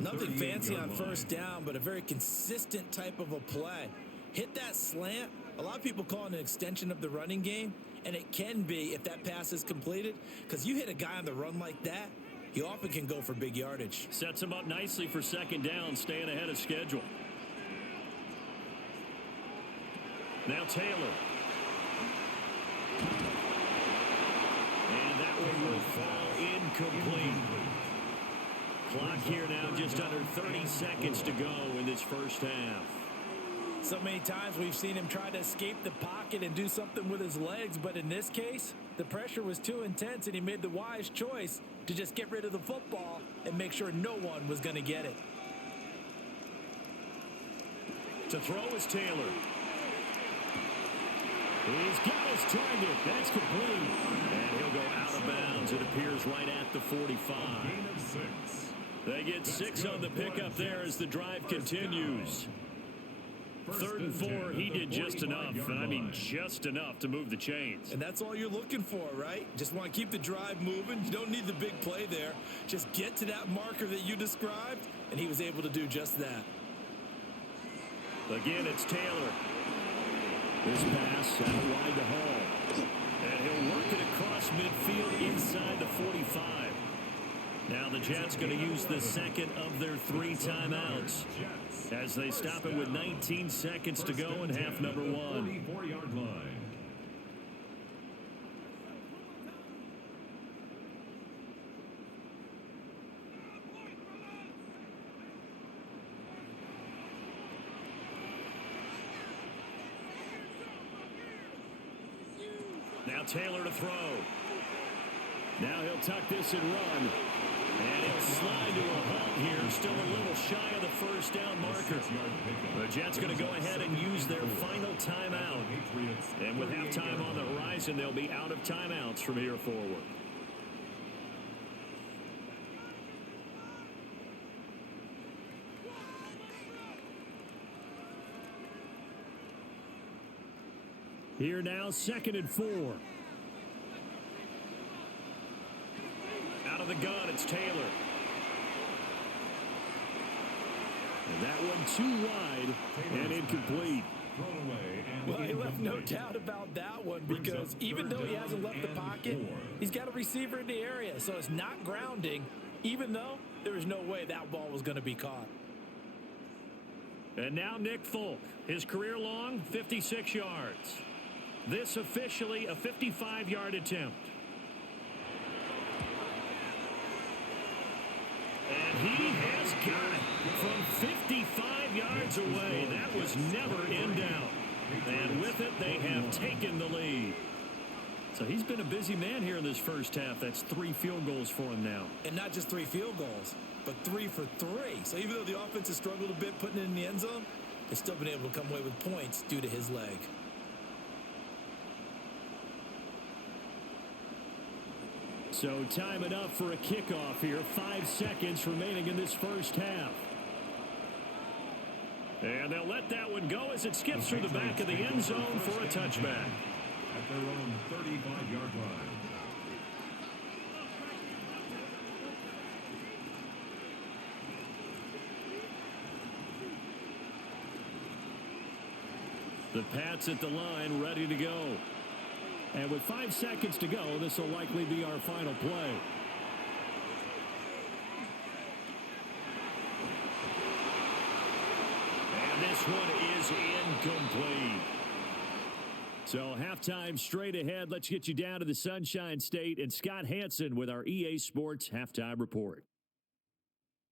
Nothing fancy on first down, but a very consistent type of a play. Hit that slant. A lot of people call it an extension of the running game, and it can be if that pass is completed, because you hit a guy on the run like that, he often can go for big yardage. Sets him up nicely for second down, staying ahead of schedule. Now Taylor. And that one will fall incomplete. Clock here now just under 30 seconds to go in this first half. So many times we've seen him try to escape the pocket and do something with his legs, but in this case, the pressure was too intense and he made the wise choice to just get rid of the football and make sure no one was going to get it. To throw is Taylor. He's got his target. That's complete. And he'll go out of bounds. It appears right at the 45. They get 6 on the pickup there as the drive continues. 3rd and 4, he did just enough, and I mean just enough to move the chains. And that's all you're looking for, right? Just want to keep the drive moving. You don't need the big play there. Just get to that marker that you described, and he was able to do just that. Again, it's Taylor. This pass out wide to Hall. And he'll work it across midfield inside the 45. Now the Jets going to use the second of their 3 timeouts as they stop it with 19 seconds to go in half number 1. 44-yard line. Now Taylor to throw. Now he'll tuck this and run. And he'll slide to a halt here. Still a little shy of the first down marker. The Jets going to go ahead and use their final timeout. And with halftime on the horizon, they'll be out of timeouts from here forward. Here now, 2nd and 4. Out of the gun, it's Taylor. And that one too wide and incomplete. Well, he left no doubt about that one because even though he hasn't left the pocket, he's got a receiver in the area. So it's not grounding, even though there was no way that ball was going to be caught. And now Nick Folk, his career long, 56 yards. This officially a 55-yard attempt. And he has got it from 55 yards away. That was never in doubt. And with it, they have taken the lead. So he's been a busy man here in this first half. That's 3 field goals for him now. And not just 3 field goals, but 3 for 3. So even though the offense has struggled a bit putting it in the end zone, they've still been able to come away with points due to his leg. So time enough for a kickoff here. 5 seconds remaining in this first half. And they'll let that one go as it skips through the back of the end zone for a touchback. At their own 35-yard line. The Pats at the line, ready to go. And with 5 seconds to go, this will likely be our final play. And this one is incomplete. So halftime straight ahead. Let's get you down to the Sunshine State and Scott Hansen with our EA Sports Halftime Report.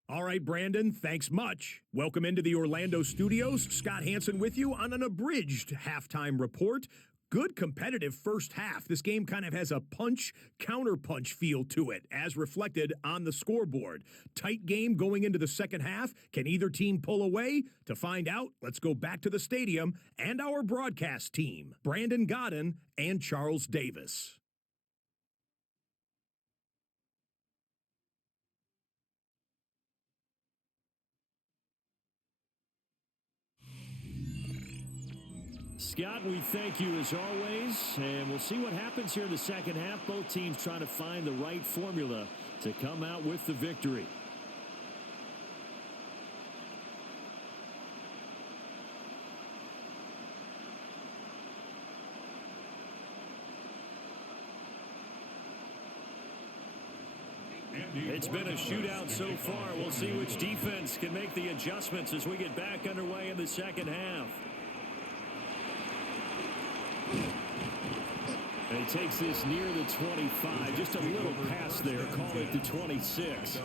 All right, Brandon, thanks much. Welcome into the Orlando studios. Scott Hansen with you on an abridged halftime report. Good competitive first half. This game kind of has a punch-counterpunch feel to it, as reflected on the scoreboard. Tight game going into the second half. Can either team pull away? To find out, let's go back to the stadium and our broadcast team, Brandon Godden and Charles Davis. Scott, we thank you as always, and we'll see what happens here in the second half. Both teams trying to find the right formula to come out with the victory. It's been a shootout so far. We'll see which defense can make the adjustments as we get back underway in the second half. And he takes this near the 25. Just a little pass there. Call it the 26.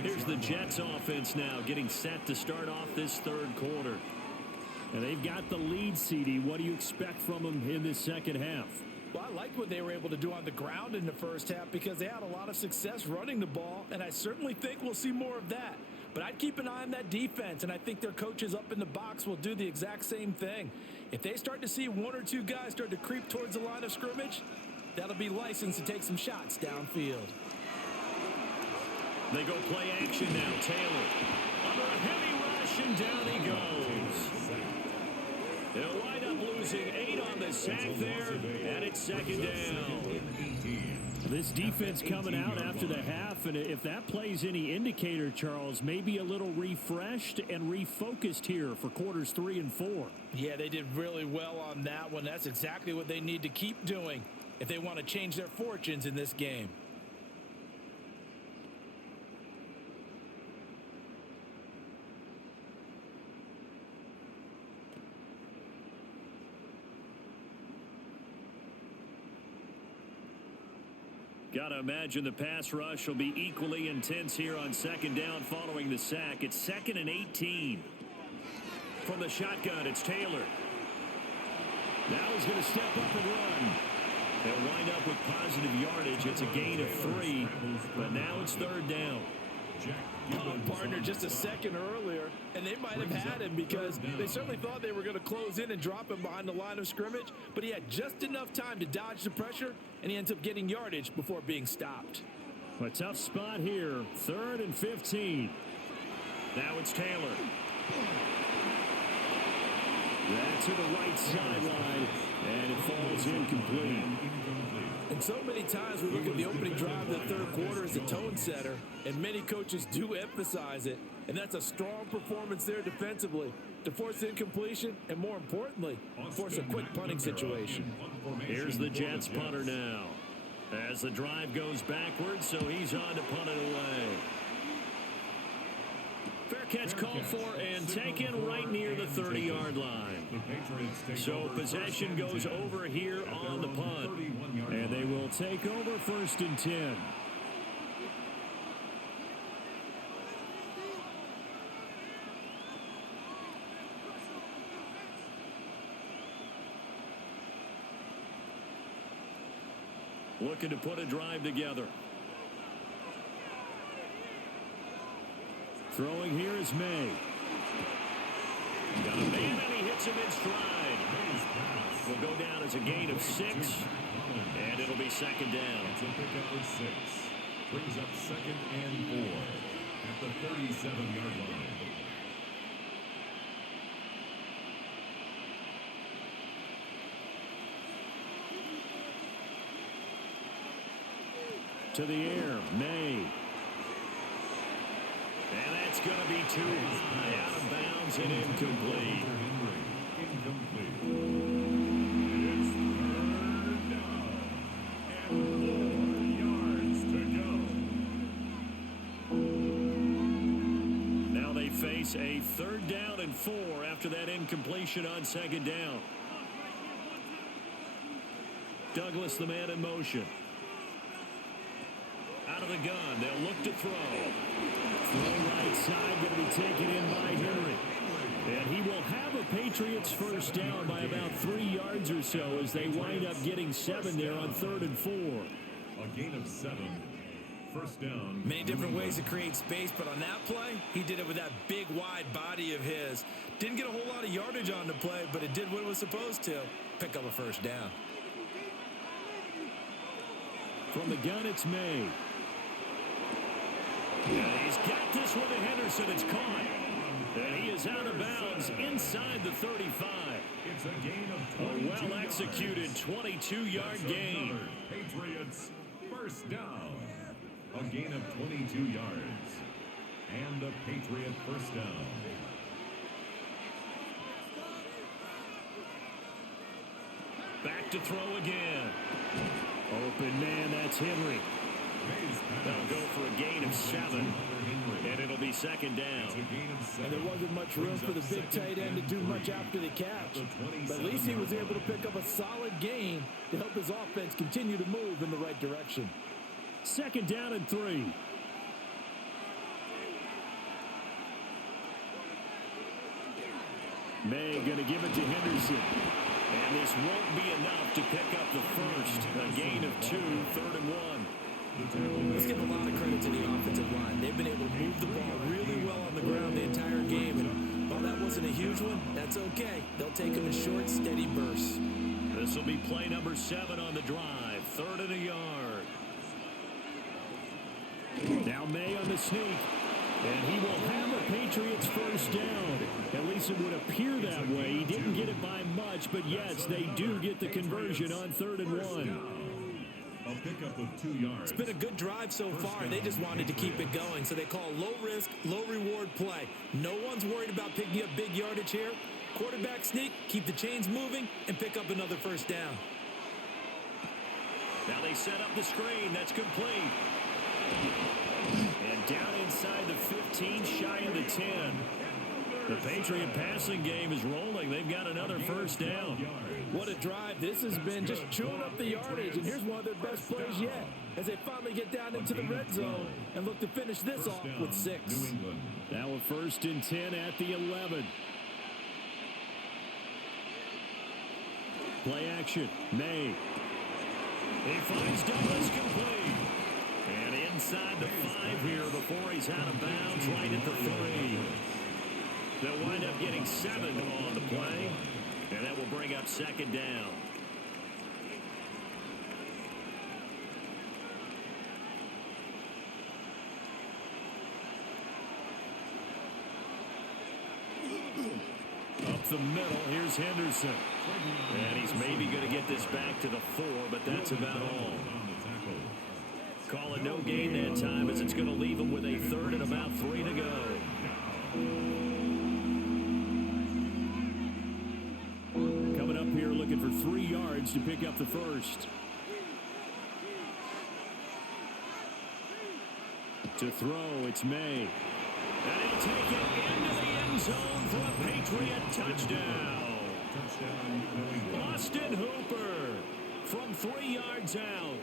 Here's the Jets offense now getting set to start off this third quarter. And they've got the lead, CD. What do you expect from them in this second half? Well, I liked what they were able to do on the ground in the first half because they had a lot of success running the ball, and I certainly think we'll see more of that. But I'd keep an eye on that defense, and I think their coaches up in the box will do the exact same thing. If they start to see 1 or 2 guys start to creep towards the line of scrimmage, that'll be licensed to take some shots downfield. They go play action now. Taylor under a heavy rush, and down he goes. They'll wind up losing 8 on the sack there, and it's second down. This defense coming out after the half, and if that plays any indicator, Charles, maybe a little refreshed and refocused here for quarters 3 and 4. Yeah, they did really well on that one. That's exactly what they need to keep doing if they want to change their fortunes in this game. Got to imagine the pass rush will be equally intense here on second down following the sack. It's 2nd and 18. From the shotgun, it's Taylor. Now he's going to step up and run. They'll wind up with positive yardage. It's a gain of 3, but now it's third down. Partner just a second earlier, and they might have had him because they certainly thought they were going to close in and drop him behind the line of scrimmage, but he had just enough time to dodge the pressure, and he ends up getting yardage before being stopped. A tough spot here, 3rd and 15. Now it's Taylor. That's to the right sideline, and it falls incomplete. And so many times we look at the opening drive of the third quarter as a tone setter, and many coaches do emphasize it, and that's a strong performance there defensively to force incompletion and, more importantly, force a quick punting situation. Here's the Jets punter now as the drive goes backwards, so he's on to punt it away. Fair catch called for and taken right near the 30-yard line. So possession goes over here on the punt, and they will take over 1st and 10. looking to put a drive together. Throwing here is May. Got a man, and he hits him in stride. Will go down as a gain of 6, and it'll be second down. It's a pickup of 6. Brings up 2nd and 4 at the 37-yard line. To the air, May. And that's going to be too high, out of bounds and incomplete. Incomplete. It's 3rd down and 4 yards to go. Now they face a 3rd down and 4 after that incompletion on 2nd down. Douglas, the man in motion. Out of the gun, they'll look to throw. Throw right side, going to be taken in by Henry. And he will have a Patriots first down by about 3 yards or so as they wind up getting 7 there on 3rd and 4. A gain of 7. First down. Many different ways to create space, but on that play, he did it with that big, wide body of his. Didn't get a whole lot of yardage on the play, but it did what it was supposed to. Pick up a first down. From the gun, it's May. And he's got this one to Henderson. It's caught. And he is out of bounds inside the 35. It's a gain of 22 A well-executed 22-yard gain. Patriots first down. A gain of 22 yards. And a Patriot first down. Back to throw again. Open man, that's Henry. They'll go for a gain of 7, and it'll be second down. And there wasn't much room for the big tight end to do much after the catch. But at least he was able to pick up a solid gain to help his offense continue to move in the right direction. Second down and 3. May going to give it to Henderson. And this won't be enough to pick up the first. A gain of 2, 3rd and 1. Let's give a lot of credit to the offensive line. They've been able to move the ball really well on the ground the entire game. And while that wasn't a huge one, that's okay. They'll take them in short, steady bursts. This will be play number 7 on the drive. 3rd and a yard. Now May on the sneak. And he will have a Patriots first down. At least it would appear that way. He didn't get it by much, but yes, they do get the conversion on 3rd and 1. A pickup of 2 yards. It's been a good drive so far. They just wanted to keep it going, so they call low risk, low reward play. No one's worried about picking up big yardage here. Quarterback sneak, keep the chains moving, and pick up another first down. Now they set up the screen. That's complete. And down inside the 15, shy of the 10. The Patriot passing game is rolling. They've got another first down. What a drive. This has been just chewing up the yardage. And here's one of their best plays yet as they finally get down into the red zone and look to finish this off with 6. Now a 1st and 10 at the 11. Play action. May. He finds Douglas complete. And inside the 5 here before he's out of bounds right at the 3. They'll wind up getting 7 on the play. And that will bring up second down. Up the middle, here's Henderson. And he's maybe going to get this back to the 4, but that's about all. Call it no gain that time as it's going to leave him with a 3rd and about 3 to go. Coming up here looking for 3 yards to pick up the first. To throw, it's May. And he'll take it into the end zone for a Patriot touchdown. Austin Hooper from 3 yards out.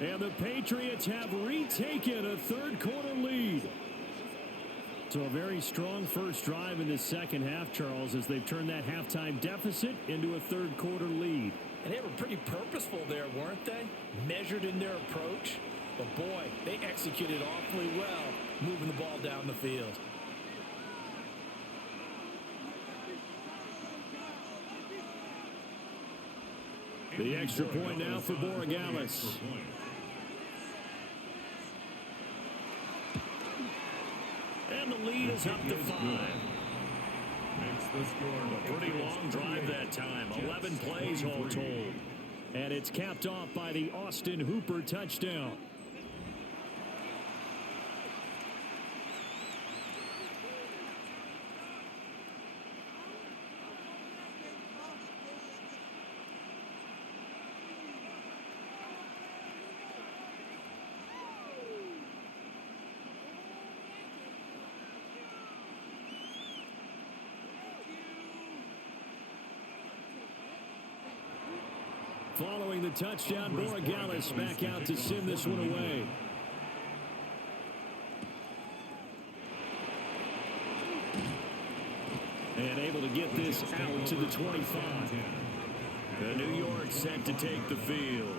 And the Patriots have retaken a third-quarter lead. So a very strong first drive in the second half, Charles, as they've turned that halftime deficit into a third-quarter lead. And they were pretty purposeful there, weren't they? Measured in their approach. But boy, they executed awfully well, moving the ball down the field. The extra point now for Borregales. And the lead is up to 5. A pretty long drive that time. 11 plays all told. And it's capped off by the Austin Hooper touchdown. Following the touchdown, Borregales back out to send this one away. And able to get this out to the 25. The New York set to take the field.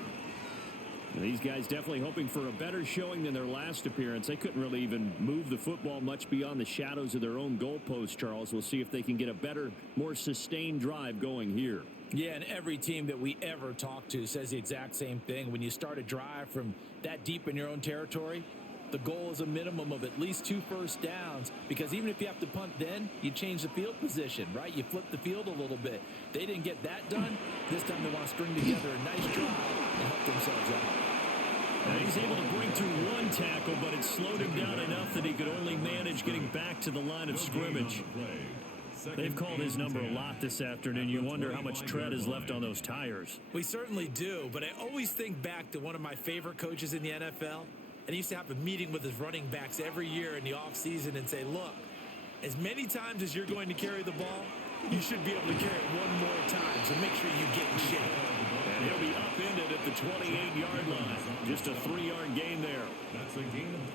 And these guys definitely hoping for a better showing than their last appearance. They couldn't really even move the football much beyond the shadows of their own goalpost, Charles. We'll see if they can get a better, more sustained drive going here. Yeah, and every team that we ever talk to says the exact same thing. When you start a drive from that deep in your own territory, the goal is a minimum of at least 2 first downs, because even if you have to punt then, you change the field position, right? You flip the field a little bit. They didn't get that done. This time they want to string together a nice drive and help themselves out. Now he's able to bring through 1 tackle, but it slowed him down enough that he could only manage getting back to the line of scrimmage. They've called his number a lot this afternoon. You wonder how much tread is left on those tires. We certainly do, but I always think back to one of my favorite coaches in the NFL. And he used to have a meeting with his running backs every year in the offseason and say, look, as many times as you're going to carry the ball, you should be able to carry it 1 more time, so make sure you get in shape. And he'll be upended at the 28-yard line. Just a 3-yard gain there.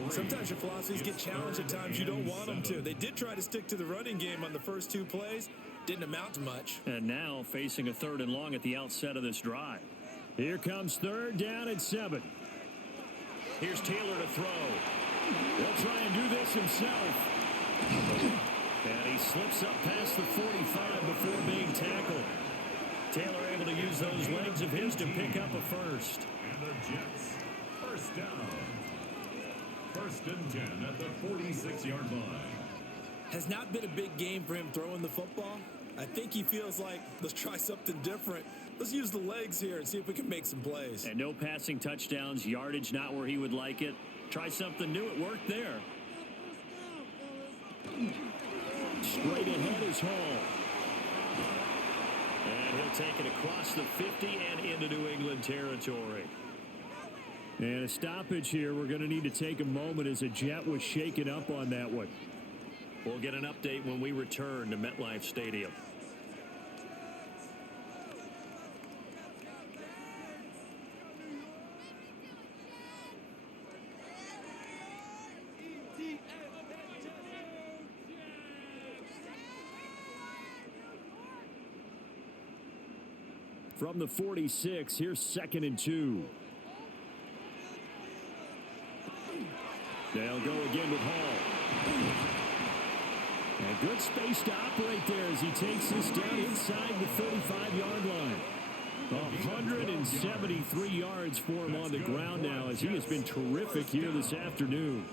Sometimes your philosophies get challenged at times you don't want them to. They did try to stick to the running game on the first 2 plays. Didn't amount to much. And now facing a 3rd and long at the outset of this drive. Here comes 3rd down and 7. Here's Taylor to throw. He'll try and do this himself. And he slips up past the 45 before being tackled. Taylor able to use those legs of his to pick up a first. And the Jets, first down. 1st and 10 at the 46-yard line. Has not been a big game for him throwing the football. I think he feels like, let's try something different. Let's use the legs here and see if we can make some plays. And no passing touchdowns, yardage not where he would like it. Try something new. It worked there. Straight ahead is Hall. And he'll take it across the 50 and into New England territory. And a stoppage here. We're going to need to take a moment as a Jet was shaken up on that one. We'll get an update when we return to MetLife Stadium. From the 46, here's 2nd and 2. They'll go again with Hall. And good space to operate there as he takes this down inside the 35-yard line. 173 yards for him on the ground now as he has been terrific here this afternoon.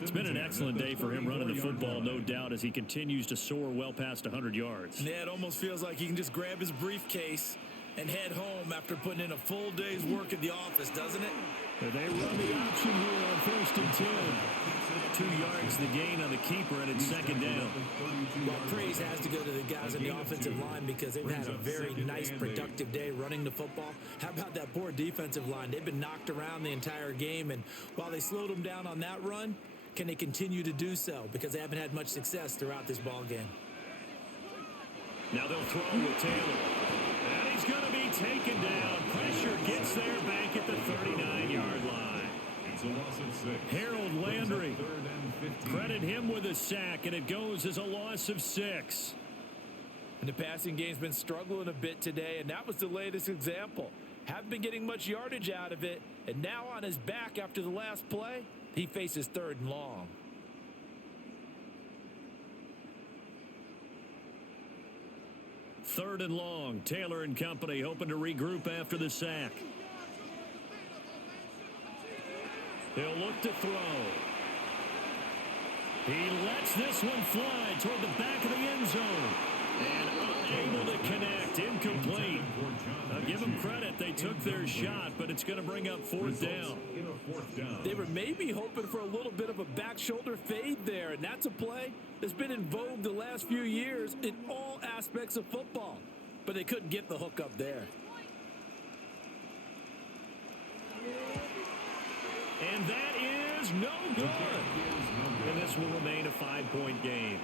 It's been an excellent day for him running the football, no doubt, as he continues to soar well past 100 yards. Yeah, it almost feels like he can just grab his briefcase and head home after putting in a full day's work at the office, doesn't it? They run the option here on 1st and 10. 2 yards the gain on the keeper, and it's 2nd down. Well, praise has to go to the guys on the offensive line because they've had a very nice, productive day running the football. How about that poor defensive line? They've been knocked around the entire game, and while they slowed them down on that run, can they continue to do so? Because they haven't had much success throughout this ball game. Now they'll throw with Taylor. And he's going to be taken down. Pressure gets there back at the 39-yard line. It's a loss of 6. Harold Landry. Credit him with a sack, and it goes as a loss of 6. And the passing game's been struggling a bit today, and that was the latest example. Haven't been getting much yardage out of it, and now on his back after the last play, he faces 3rd and long. Third and long. Taylor and company hoping to regroup after the sack. He'll look to throw. He lets this one fly toward the back of the end zone. And unable to connect. Incomplete. I'll give them credit. They took their shot, but it's going to bring up 4th down. They were maybe hoping for a little bit of a back shoulder fade there, and that's a play that's been in vogue the last few years in all aspects of football. But they couldn't get the hook up there. And that is no good. And this will remain a 5-point game.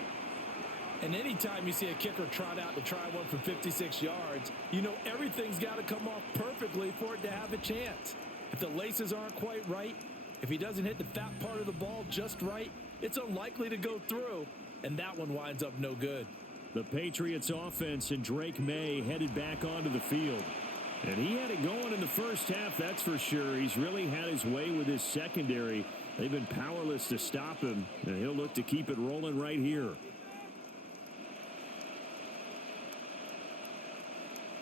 And anytime you see a kicker trot out to try one from 56 yards, you know everything's got to come off perfectly for it to have a chance. If the laces aren't quite right, if he doesn't hit the fat part of the ball just right, it's unlikely to go through, and that one winds up no good. The Patriots offense and Drake May headed back onto the field. And he had it going in the first half, that's for sure. He's really had his way with his secondary. They've been powerless to stop him, and he'll look to keep it rolling right here.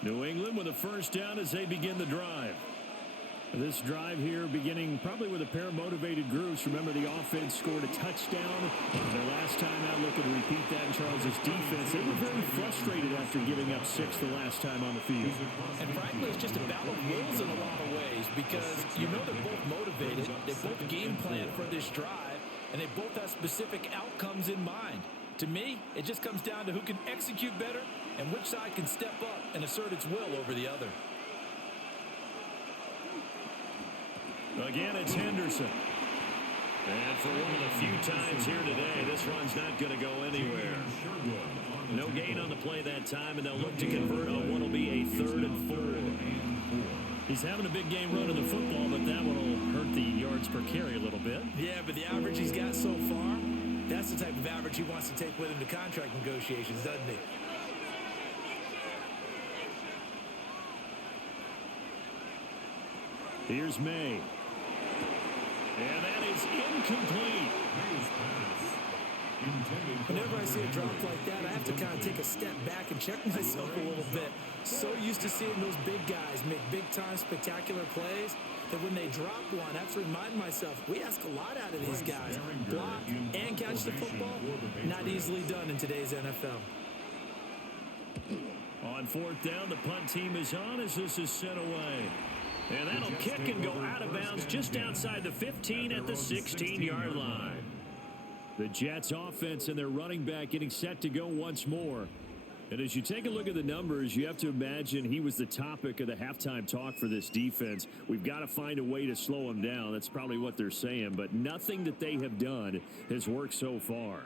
New England with a first down as they begin the drive. This drive here beginning probably with a pair of motivated groups. Remember, the offense scored a touchdown. Their last time out, looking to repeat that in Charles' defense. They were very frustrated after giving up 6 the last time on the field. And frankly, it's just a battle of wills in a lot of ways because you know they're both motivated. They both game plan for this drive, and they both have specific outcomes in mind. To me, it just comes down to who can execute better and which side can step up and assert its will over the other. Again, it's Henderson. And for one of the few times here today, this one's not going to go anywhere. No gain on the play that time, and they'll look to convert on what will be a 3rd and 4. He's having a big game running the football, but that one will hurt the yards per carry a little bit. Yeah, but the average he's got so far, that's the type of average he wants to take with him to contract negotiations, doesn't he? Here's May. And that is incomplete. Whenever I see a drop like that, I have to kind of take a step back and check myself a little bit. So used to seeing those big guys make big-time spectacular plays that when they drop one, I have to remind myself, we ask a lot out of these guys. Block and catch the football, not easily done in today's NFL. On 4th down, the punt team is on as this is sent away. And that'll kick and go out of bounds just outside the 15 at the 16-yard line. The Jets offense and their running back getting set to go once more. And as you take a look at the numbers, you have to imagine he was the topic of the halftime talk for this defense. We've got to find a way to slow him down. That's probably what they're saying. But nothing that they have done has worked so far.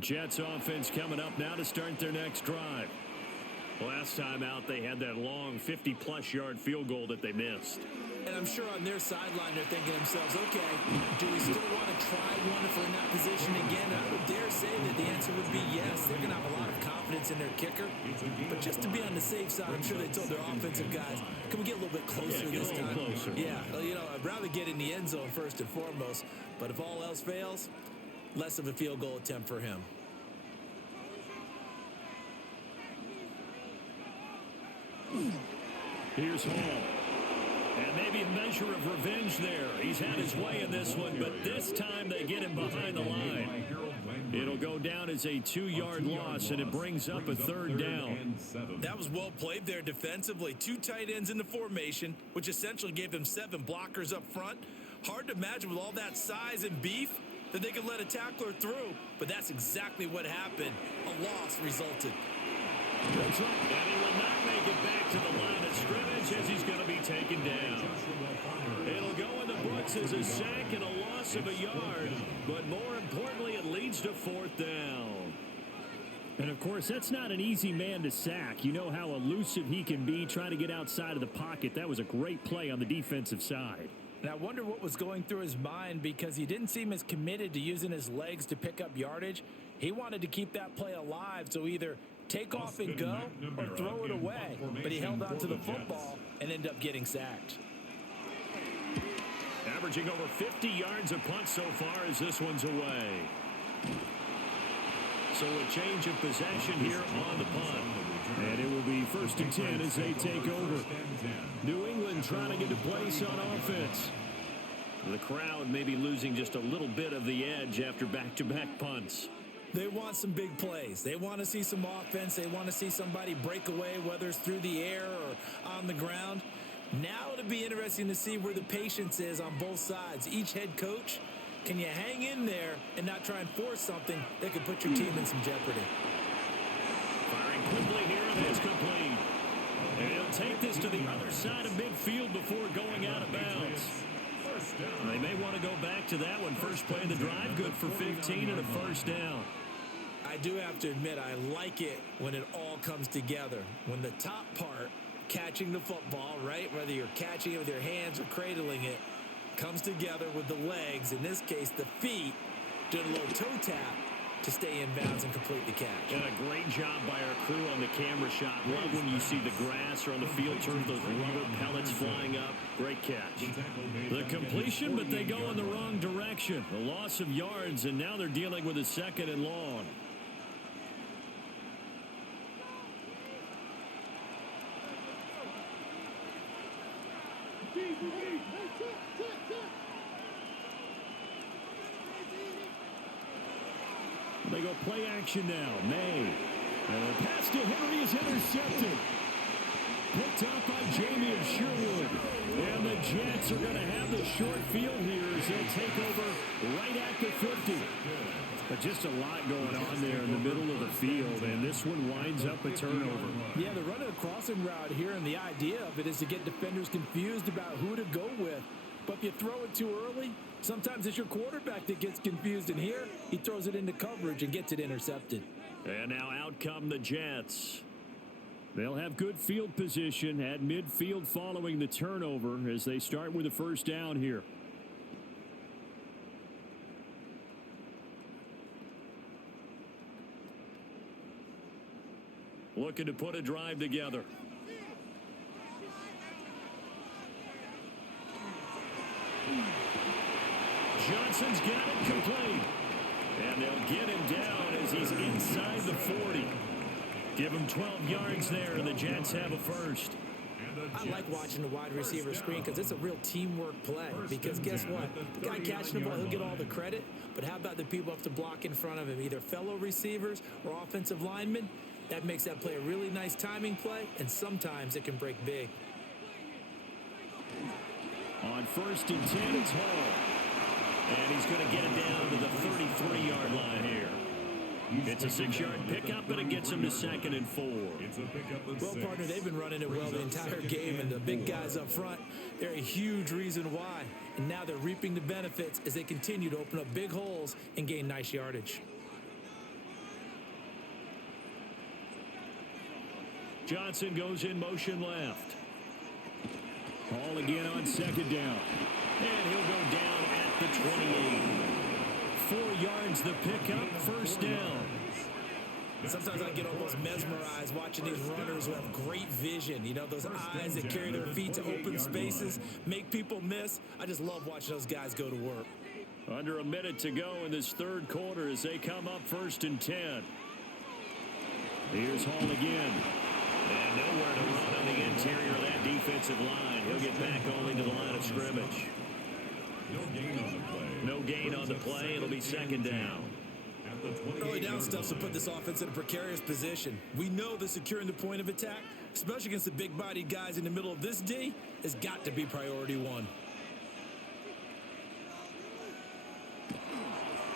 Jets offense coming up now to start their next drive. Last time out, they had that long 50-plus yard field goal that they missed. And I'm sure on their sideline, they're thinking to themselves, okay, do we still want to try one if we're in that position again? And I would dare say that the answer would be yes. They're going to have a lot of confidence in their kicker. But just to be on the safe side, I'm sure they told their offensive guys, can we get a little bit closer this time? Closer. Yeah, well, you know, I'd rather get in the end zone first and foremost. But if all else fails, less of a field goal attempt for him. Here's Hall. And maybe a measure of revenge there. He's had his way in this one, but this time they get him behind the line. It'll go down as a 2-yard loss, and it brings up a 3rd down. That was well played there defensively. 2 tight ends in the formation, which essentially gave them 7 blockers up front. Hard to imagine with all that size and beef that they could let a tackler through, but that's exactly what happened. A loss resulted. That's right. And he will not make it back to the line of scrimmage as he's going to be taken down. It'll go in the books as a sack and a loss of a yard, but more importantly, it leads to 4th down. And, of course, that's not an easy man to sack. You know how elusive he can be trying to get outside of the pocket. That was a great play on the defensive side. And I wonder what was going through his mind, because he didn't seem as committed to using his legs to pick up yardage. He wanted to keep that play alive, so either take off and go or throw it away. But he held on to the football and ended up getting sacked. Averaging over 50 yards a punt so far as this one's away. So a change of possession here on the punt. And it will be 1st and 10 as they take over. New England trying to get to place on offense. The crowd may be losing just a little bit of the edge after back-to-back punts. They want some big plays. They want to see some offense. They want to see somebody break away, whether it's through the air or on the ground. Now it'll be interesting to see where the patience is on both sides. Each head coach, can you hang in there and not try and force something that could put your team in some jeopardy? Firing quickly here, and it's complete. And he'll take this to the other side of midfield before going out of bounds. They may want to go back to that one. First play of the drive, good for 15 and a first down. I do have to admit, I like it when it all comes together. When the top part, catching the football, right, whether you're catching it with your hands or cradling it, comes together with the legs, in this case the feet, doing a little toe tap to stay in bounds and complete the catch. And a great job by our crew on the camera shot. Love when you see the grass or on the field turf, those rubber pellets flying up. Great catch. The completion, but they go in the wrong direction. The loss of yards, and now they're dealing with a 2nd and long. They go play action now. May. And a pass to Henry is intercepted. Picked up by Jamie of Sherwood. And the Jets are going to have the short field here as they'll take over right at the 50. But just a lot going on there in the middle of the field, and this one winds up a turnover. Yeah, they're running a crossing route here, and the idea of it is to get defenders confused about who to go with. But if you throw it too early, sometimes it's your quarterback that gets confused, and here he throws it into coverage and gets it intercepted. And now out come the Jets. They'll have good field position at midfield following the turnover as they start with a first down here. Looking to put a drive together. Johnson's got it complete. And they'll get him down as he's inside the 40. Give him 12 yards there, and the Jets have a first. I like watching the wide receiver screen because it's a real teamwork play. Because guess what? The guy catching the ball, he'll get all the credit. But how about the people who have to block in front of him, either fellow receivers or offensive linemen? That makes that play a really nice timing play, and sometimes it can break big. On 1st and 10, it's Hall. And he's going to get it down to the 33-yard line here. It's a 6-yard pickup, but it gets him to 2nd and 4. Well, partner, they've been running it well the entire game, and the big guys up front, they're a huge reason why. And now they're reaping the benefits as they continue to open up big holes and gain nice yardage. Johnson goes in motion left. Hall again on 2nd down. And he'll go down at the 28. 4 yards the pickup, first down. Sometimes I get almost mesmerized watching these runners who have great vision. You know, those eyes that carry their feet to open spaces, make people miss. I just love watching those guys go to work. Under a minute to go in this 3rd quarter as they come up 1st and 10. Here's Hall again. And nowhere to run on the interior of that defensive line. He'll get back only to the line of scrimmage. No gain on the play. It'll be 2nd down. Early down stuff to put this offense in a precarious position. We know that securing the point of attack, especially against the big-bodied guys in the middle of this D, has got to be priority 1.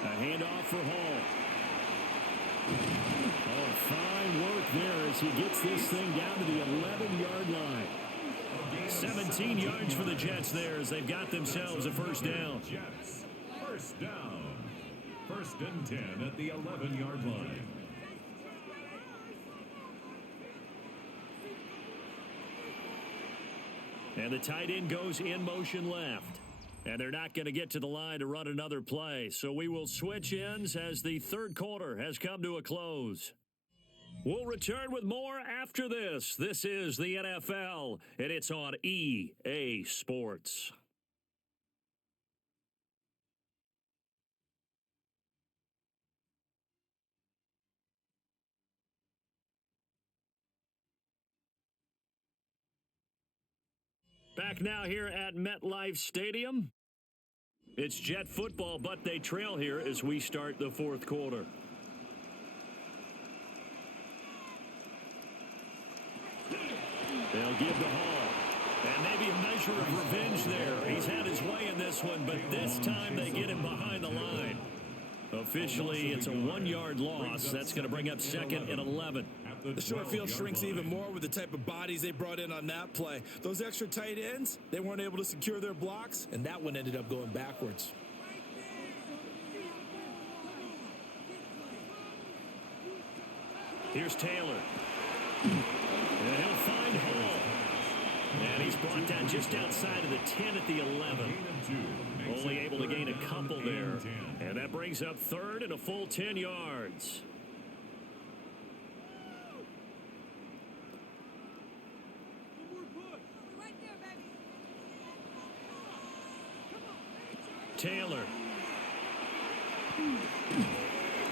A handoff for Hall. Oh, fine work there as he gets this thing down to the 11-yard line. 17 yards for the Jets there as they've got themselves a first down. Jets, first down. 1st and 10 at the 11-yard line. And the tight end goes in motion left. And they're not going to get to the line to run another play. So we will switch ends as the third quarter has come to a close. We'll return with more after this. This is the NFL, and it's on EA Sports. Back now here at MetLife Stadium. It's Jet football, but they trail here as we start the fourth quarter. They'll give the Hall. And maybe a measure of revenge there. He's had his way in this one, but this time they get him behind the line. Officially, it's a 1-yard loss. That's going to bring up second and 11. The short field shrinks even more with the type of bodies they brought in on that play. Those extra tight ends, they weren't able to secure their blocks, and that one ended up going backwards. Here's Taylor. And he'll find Hall. And he's brought down just outside of the 10 at the 11. Only able to gain a couple there. And that brings up third and a full 10 yards. Taylor.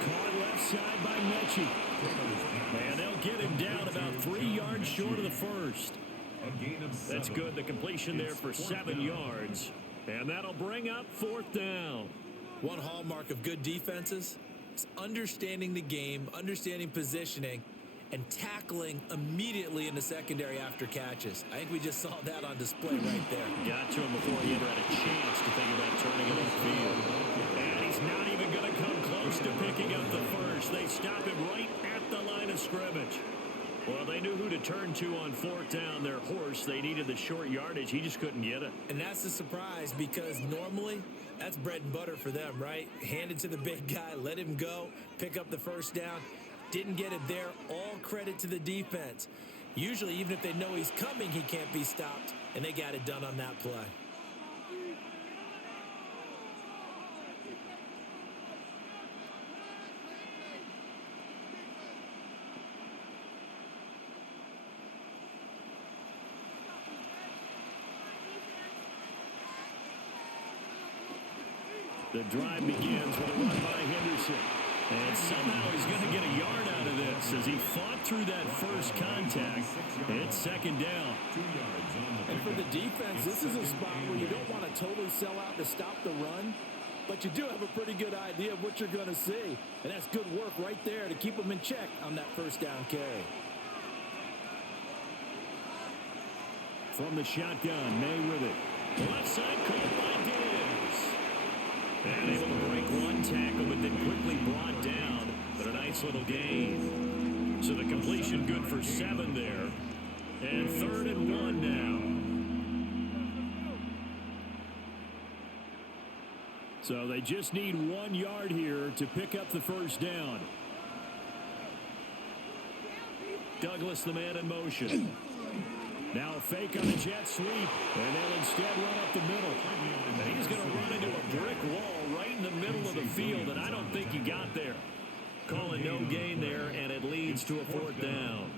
Caught left side by Mechie. And they'll get him down about 3 yards short of the first. That's good. The completion there for 7 yards. And that'll bring up fourth down. One hallmark of good defenses is understanding the game, understanding positioning, and tackling immediately in the secondary after catches. I think we just saw that on display right there. Got to him before he ever had a chance to think about turning it upfield. And he's not even going to come close to picking up the first. They stop him right at the line of scrimmage. Well, they knew who to turn to on fourth down. Their horse, they needed the short yardage. He just couldn't get it. And that's the surprise because normally that's bread and butter for them, right? Hand it to the big guy, let him go, pick up the first down. Didn't get it there. All credit to the defense. Usually, even if they know he's coming, he can't be stopped. And they got it done on that play. The drive begins with a run by Henderson. And somehow he's going to get a yard out of this as he fought through that first contact. And it's second down. And for the defense, this is a spot where you don't want to totally sell out to stop the run, but you do have a pretty good idea of what you're going to see. And that's good work right there to keep them in check on that first down carry. From the shotgun, May with it. Left side caught by Diggs. And able to break one tackle, but then quickly brought down. But a nice little gain. So the completion good for 7 there. And 3rd and 1 now. So they just need 1 yard here to pick up the first down. Douglas, the man in motion. Now a fake on the jet sweep, and they'll instead run up the middle. And he's going to run into a brick wall right in the middle of the field, and I don't think he got there. Calling no gain there, and it leads to a 4th down.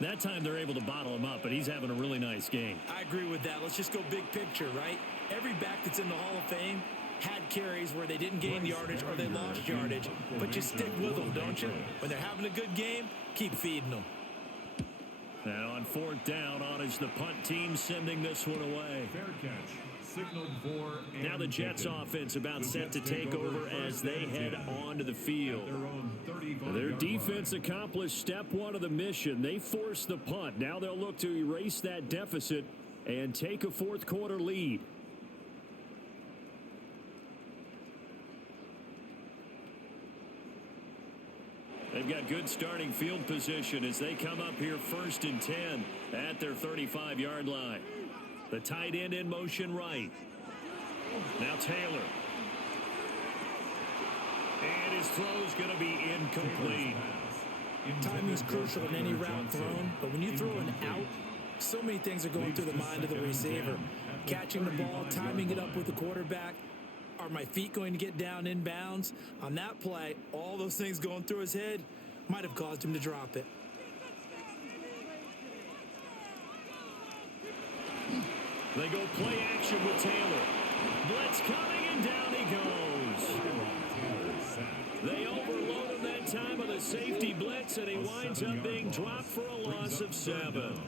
That time they're able to bottle him up, but he's having a really nice game. I agree with that. Let's just go big picture, right? Every back that's in the Hall of Fame had carries where they didn't gain yardage or they lost yardage, but you stick with them, don't you? When they're having a good game, keep feeding them. And on 4th down, on is the punt team sending this one away. Fair catch. Signaled for. Now the Jets offense about set to take over as they head onto the field. Their defense accomplished step 1 of the mission. They forced the punt. Now they'll look to erase that deficit and take a 4th quarter lead. They've got good starting field position as they come up here 1st and 10 at their 35-yard line. The tight end in motion right. Now Taylor. And his throw's going to be incomplete. Timing is crucial in any route thrown, but when you throw an out, so many things are going through the mind of the receiver. Catching the ball, timing it up with the quarterback. Are my feet going to get down in bounds? On that play, all those things going through his head might have caused him to drop it. They go play action with Taylor. Blitz coming, and down he goes. They overload him that time with a safety blitz, and he winds up being dropped for a loss of 7.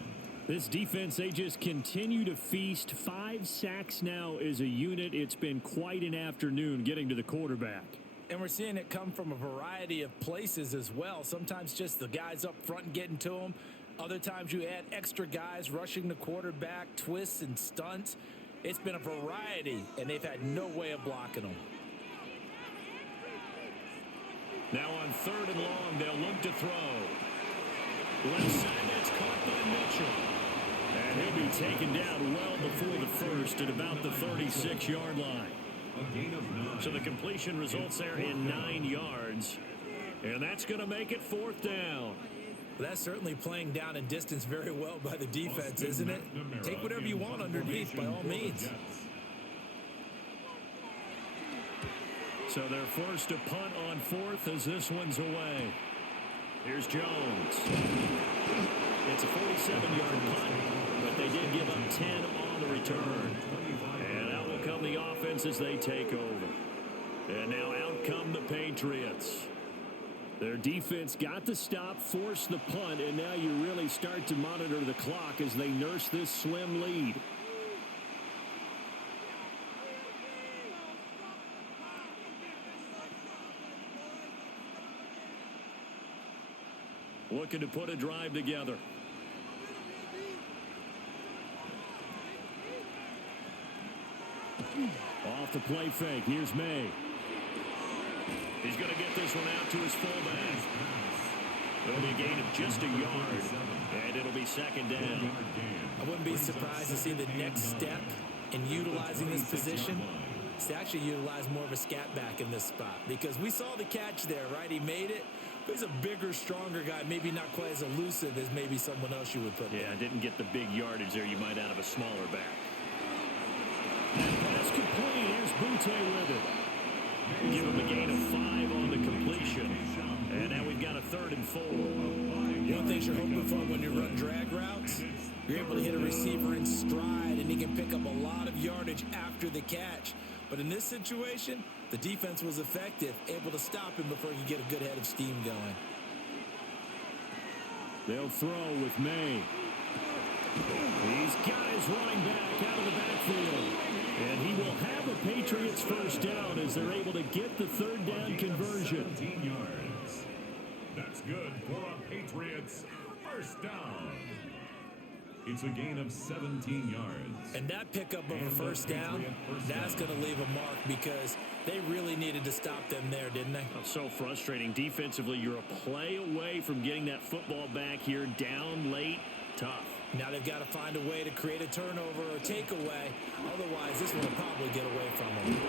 This defense, they just continue to feast. 5 sacks now as a unit. It's been quite an afternoon getting to the quarterback. And we're seeing it come from a variety of places as well. Sometimes just the guys up front and getting to him. Other times you add extra guys rushing the quarterback, twists and stunts. It's been a variety, and they've had no way of blocking them. Now on 3rd and long, they'll look to throw. Left side, that's caught by Mitchell. And he'll be taken down well before the first at about the 36-yard line. So the completion results there in 9 yards. And that's going to make it 4th down. Well, that's certainly playing down and distance very well by the defense, isn't it? Take whatever you want underneath, by all means. So they're forced to punt on 4th as this one's away. Here's Jones. It's a 47-yard punt, but they did give up 10 on the return. And out will come the offense as they take over. And now out come the Patriots. Their defense got the stop, forced the punt, and now you really start to monitor the clock as they nurse this slim lead. Looking to put a drive together. Off the play fake. Here's May. He's going to get this one out to his fullback. It'll be a gain of just a yard, and it'll be 2nd down. I wouldn't be surprised to see the next step in utilizing this position is to actually utilize more of a scat back in this spot, because we saw the catch there, right? He made it. But he's a bigger, stronger guy, maybe not quite as elusive as maybe someone else you would put there. Yeah, didn't get the big yardage there you might out of a smaller back. And pass complete. Here's Butte with it. Give him a gain of 5 on the completion. And now we've got a 3rd and 4. One thing you're hoping for when you run drag routes, you're able to hit a receiver in stride, and he can pick up a lot of yardage after the catch. But in this situation, the defense was effective, able to stop him before he could get a good head of steam going. They'll throw with May. He's got his running back out of the backfield. And he will have a Patriots first down as they're able to get the 3rd down conversion. 17 yards. That's good for a Patriots first down. It's a gain of 17 yards. And that pickup of a first down, that's going to leave a mark, because they really needed to stop them there, didn't they? Oh, so frustrating. Defensively, you're a play away from getting that football back here, down late, tough. Now they've got to find a way to create a turnover or takeaway. Otherwise, this one will probably get away from them.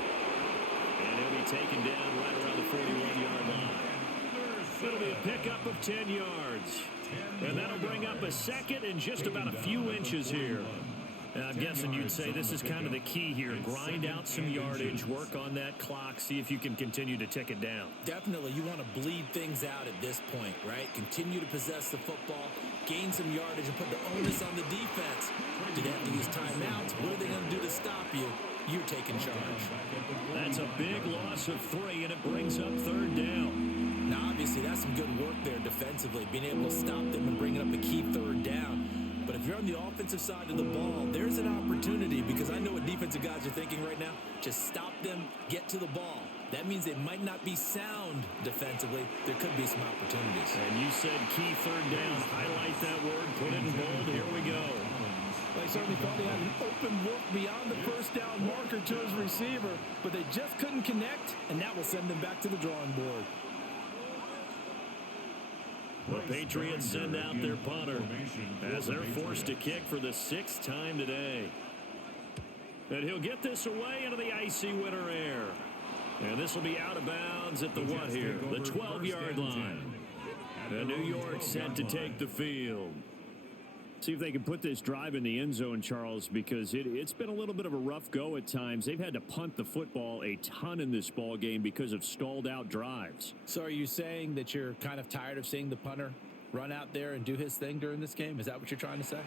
And he'll be taken down right around the 41-yard line. It'll be a pickup of 10 yards. And that'll bring up a 2nd and just about a few inches here. And I'm guessing you'd say this is kind of the key here. Grind out some yardage, work on that clock, see if you can continue to tick it down. Definitely, you want to bleed things out at this point, right? Continue to possess the football, gain some yardage, and put the onus on the defense. Do they have to use timeouts? What are they going to do to stop you? You're taking charge. That's a big loss of 3, and it brings up 3rd down. Now, obviously, that's some good work there defensively, being able to stop them and bringing up a key 3rd down. But if you're on the offensive side of the ball, there's an opportunity, because I know what defensive guys are thinking right now. Just stop them, get to the ball. That means they might not be sound defensively. There could be some opportunities. And you said key 3rd down. Highlight that word, put it in bold. Here we go. They certainly thought he had an open look beyond the first down marker to his receiver, but they just couldn't connect, and that will send them back to the drawing board. The Patriots send out their punter as they're forced to kick for the 6th time today. And he'll get this away into the icy winter air. And this will be out of bounds at the what here? The 12-yard line. And New York set to take the field. See if they can put this drive in the end zone, Charles, because it's been a little bit of a rough go at times. They've had to punt the football a ton in this ball game because of stalled out drives. So are you saying that you're kind of tired of seeing the punter run out there and do his thing during this game? Is that what you're trying to say?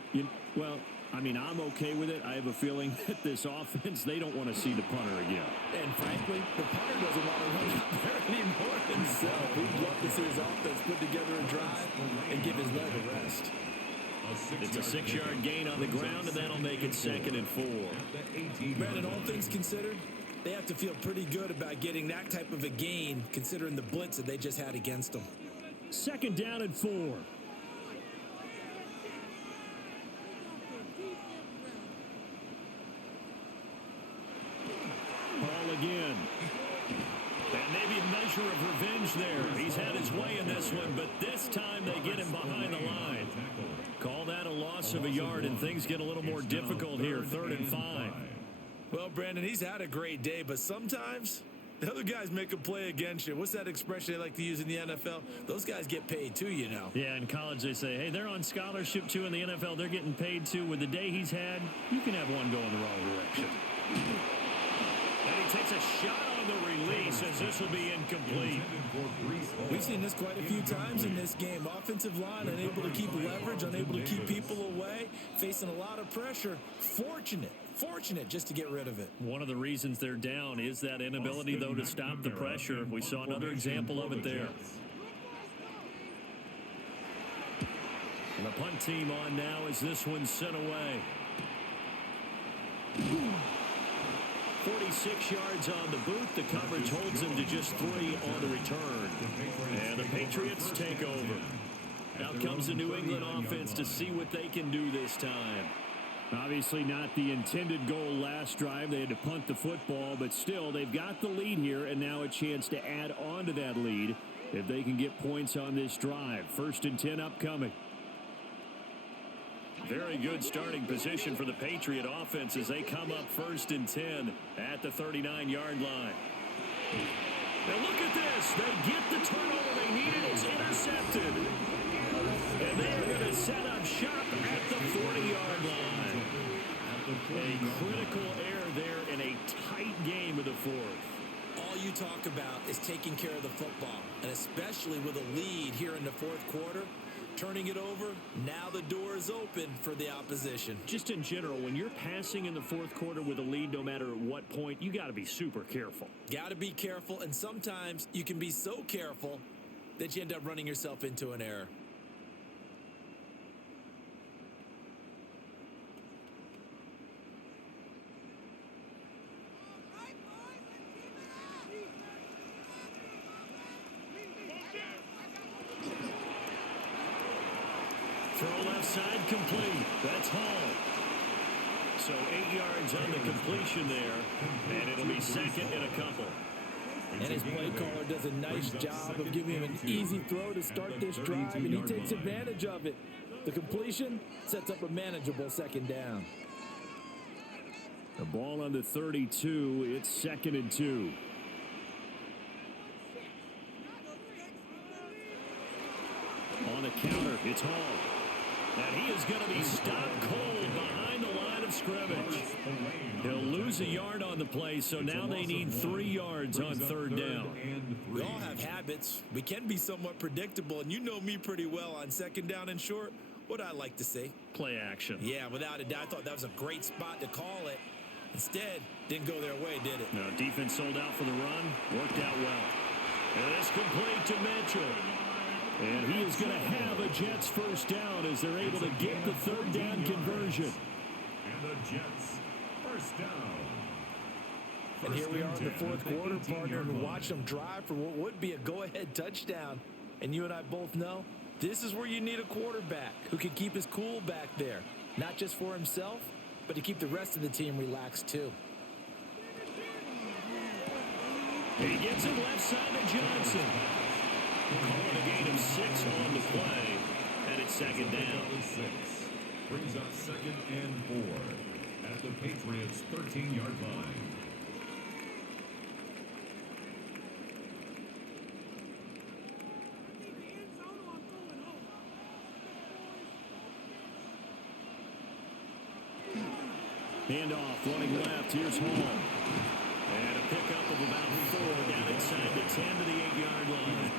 Well, I mean, I'm okay with it. I have a feeling that this offense, they don't want to see the punter again. And frankly, the punter doesn't want to run out there anymore himself. He'd love to see his offense put together a drive and give his leg a rest. It's a 6-yard gain on the ground, and that'll make it 2nd and 4. Brandon, all things considered, they have to feel pretty good about getting that type of a gain, considering the blitz that they just had against them. 2nd down and 4. Ball again. And maybe a measure of revenge there. He's had his way in this one, but this time they get him behind the line. Call that a loss of a yard, and things get a little more difficult here. 3rd and 5. Well, Brandon, he's had a great day, but sometimes the other guys make a play against you. What's that expression they like to use in the NFL? Those guys get paid too, you know. Yeah, in college they say, hey, they're on scholarship too. In the NFL, they're getting paid too. With the day he's had, you can have one going the wrong direction. And he takes a shot on the release as this will be incomplete. We've seen this quite a few times in this game. Offensive line unable to keep leverage, unable to keep people away, facing a lot of pressure. Fortunate just to get rid of it. One of the reasons they're down is that inability, though, to stop the pressure. We saw another example of it there. And the punt team on now as this one's sent away. 46 yards on the boot. The coverage holds them to just 3 on the return. And the Patriots take over. Out comes the New England offense to see what they can do this time. Obviously not the intended goal last drive. They had to punt the football, but still they've got the lead here, and now a chance to add on to that lead if they can get points on this drive. 1st and 10 upcoming. Very good starting position for the Patriot offense as they come up 1st and 10 at the 39-yard line. Now look at this. They get the turnover they needed. It's intercepted. And they are going to set up shop at the 40-yard line. A critical error there in a tight game of the 4th. All you talk about is taking care of the football, and especially with a lead here in the 4th quarter. Turning it over, now the door is open for the opposition. Just in general, when you're passing in the 4th quarter with a lead, no matter at what point, you got to be super careful. Got to be careful, and sometimes you can be so careful that you end up running yourself into an error. Throw left side complete. That's Hall. So 8 yards on the completion there, and it'll be 2nd and a couple. And his play caller does a nice job of giving him an easy throw to start this drive, and he takes advantage of it. The completion sets up a manageable 2nd down. The ball on the 32. It's 2nd and 2. On the counter, it's Hall. And he is going to be stopped cold behind the line of scrimmage. He'll lose a yard on the play, so now they need 3 yards on 3rd down. We all have habits. We can be somewhat predictable, and you know me pretty well on 2nd down and short. What I like to see. Play action. Yeah, without a doubt. I thought that was a great spot to call it. Instead, didn't go their way, did it? No, defense sold out for the run. Worked out well. And it's complete to Mitchell. And he is going to have a Jets 1st down as they're able to get the 3rd down conversion. And the Jets 1st down. And here we are in the 4th quarter, partner, and watch them drive for what would be a go-ahead touchdown. And you and I both know this is where you need a quarterback who can keep his cool back there. Not just for himself, but to keep the rest of the team relaxed too. He gets it left side to Johnson. Calling a gain of 6 on the play, and it's 2nd down. 6 brings up 2nd and 4 at the Patriots' 13-yard line. Handoff, running left. Here's Hall. And a pickup of about 4 down inside the 10 to the 8-yard line.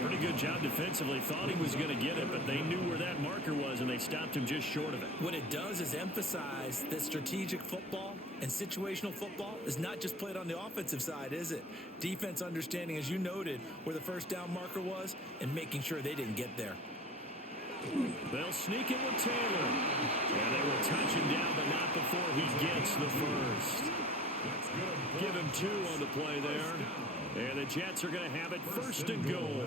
Pretty good job defensively. Thought he was going to get it, but they knew where that marker was, and they stopped him just short of it. What it does is emphasize that strategic football and situational football is not just played on the offensive side, is it? Defense understanding, as you noted, where the first down marker was and making sure they didn't get there. They'll sneak it with Taylor. And they will touch him down, but not before he gets the first. Give him 2 on the play there. And the Jets are going to have it first and goal.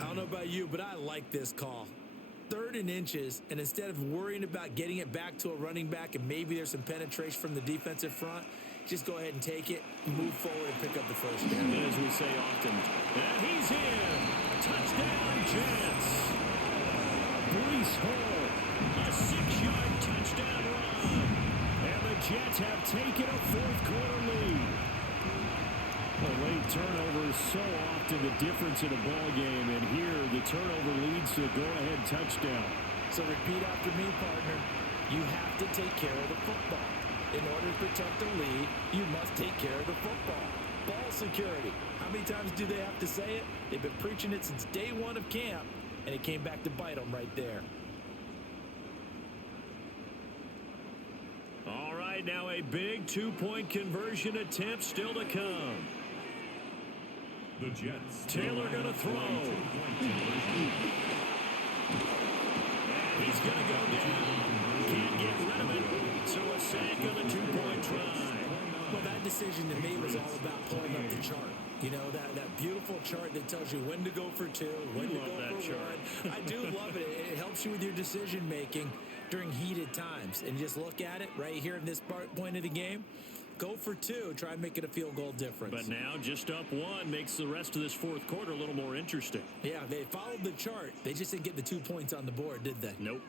I don't know about you, but I like this call. 3rd and inches, and instead of worrying about getting it back to a running back and maybe there's some penetration from the defensive front, just go ahead and take it, move forward, and pick up the first down. And as we say often, and he's in. Touchdown, Jets. Breece Hall, a 6-yard touchdown run. And the Jets have taken a 4th-quarter lead. A late turnover is so often the difference in a ball game, and here the turnover leads to a go-ahead touchdown. So repeat after me, partner. You have to take care of the football. In order to protect the lead, you must take care of the football. Ball security. How many times do they have to say it? They've been preaching it since day 1 of camp, and it came back to bite them right there. All right, now a big 2-point conversion attempt still to come. The Jets. Taylor going to throw. And he's going to go down. Can't get rid of it. So a sack on the 2-point try. Well, that decision to me was all about pulling up the chart. You know, that beautiful chart that tells you when to go for 2, when to go for 1. I do love it. It helps you with your decision making during heated times. And just look at it right here in this point of the game. Go for 2. Try and make it a field goal difference. But now just up 1 makes the rest of this 4th quarter a little more interesting. Yeah, they followed the chart. They just didn't get the 2 points on the board, did they? Nope.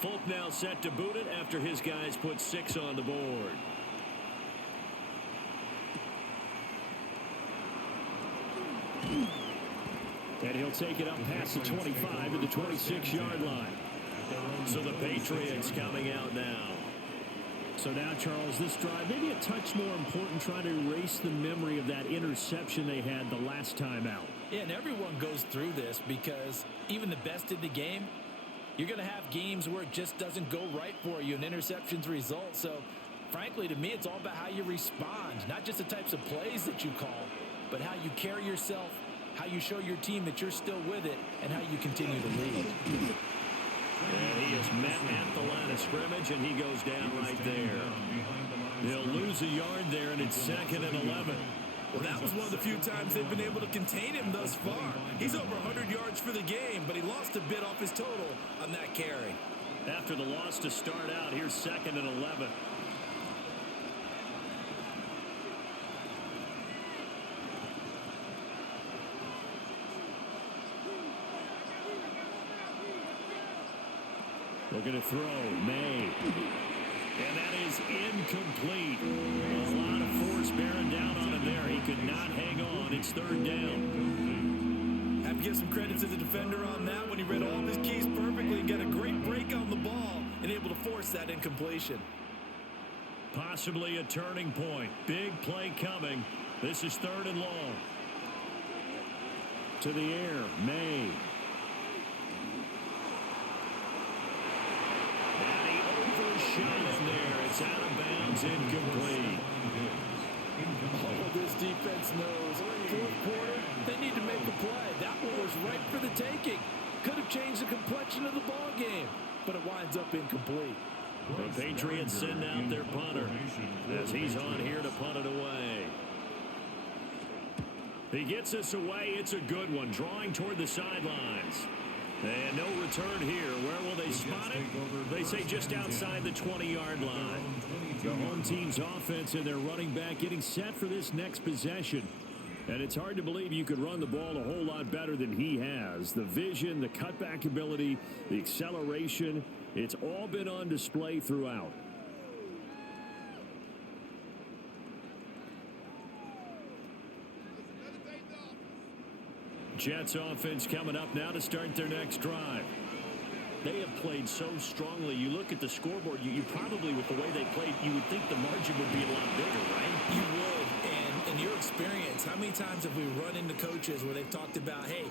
Folk now set to boot it after his guys put 6 on the board. And he'll take it up past the 25 to the 26-yard line. So the Patriots coming out now. So now, Charles, this drive, maybe a touch more important, trying to erase the memory of that interception they had the last time out. Yeah, and everyone goes through this because even the best in the game, you're going to have games where it just doesn't go right for you and interceptions result. So, frankly, to me, it's all about how you respond, not just the types of plays that you call, but how you carry yourself, how you show your team that you're still with it, and how you continue to lead. And he is met at the line of scrimmage, and he goes down right there. They'll lose a yard there, and it's 2nd and 11. Well, that was one of the few times they've been able to contain him thus far. He's over 100 yards for the game, but he lost a bit off his total on that carry. After the loss to start out, here's 2nd and 11. Looking to throw, May. And that is incomplete. A lot of force bearing down on him there. He could not hang on. It's 3rd down. Have to give some credit to the defender on that when he read all of his keys perfectly and got a great break on the ball and able to force that incompletion. Possibly a turning point. Big play coming. This is 3rd and long. To the air, May. Shot in there. It's out of bounds, incomplete. Oh, this defense knows. 4th quarter, they need to make a play. That one was right for the taking. Could have changed the complexion of the ball game, but it winds up incomplete. The Patriots send out their punter as he's on here to punt it away. He gets us away. It's a good one, drawing toward the sidelines. And no return here. Where will they spot it? They say just outside the 20-yard line. The home team's offense and their running back getting set for this next possession. And it's hard to believe you could run the ball a whole lot better than he has. The vision, the cutback ability, the acceleration, it's all been on display throughout. Jets offense coming up now to start their next drive. They have played so strongly. You look at the scoreboard, you probably, with the way they played, you would think the margin would be a lot bigger, right? You would. And in your experience, how many times have we run into coaches where they've talked about, hey,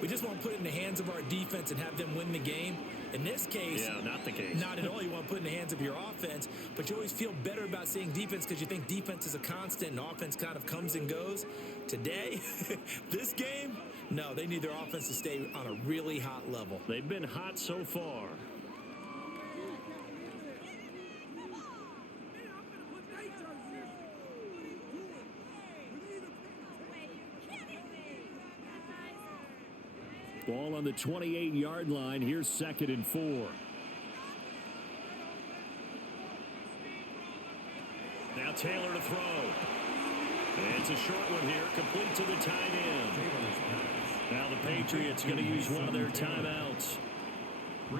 we just want to put it in the hands of our defense and have them win the game? In this case, yeah, not the case. Not at all. You want to put it in the hands of your offense, but you always feel better about seeing defense because you think defense is a constant and offense kind of comes and goes. Today, this game, no, they need their offense to stay on a really hot level. They've been hot so far. Ball on the 28-yard line. Here's 2nd and 4. Now Taylor to throw. It's a short one here, complete to the tight end. Now the Patriots going to use one of their timeouts.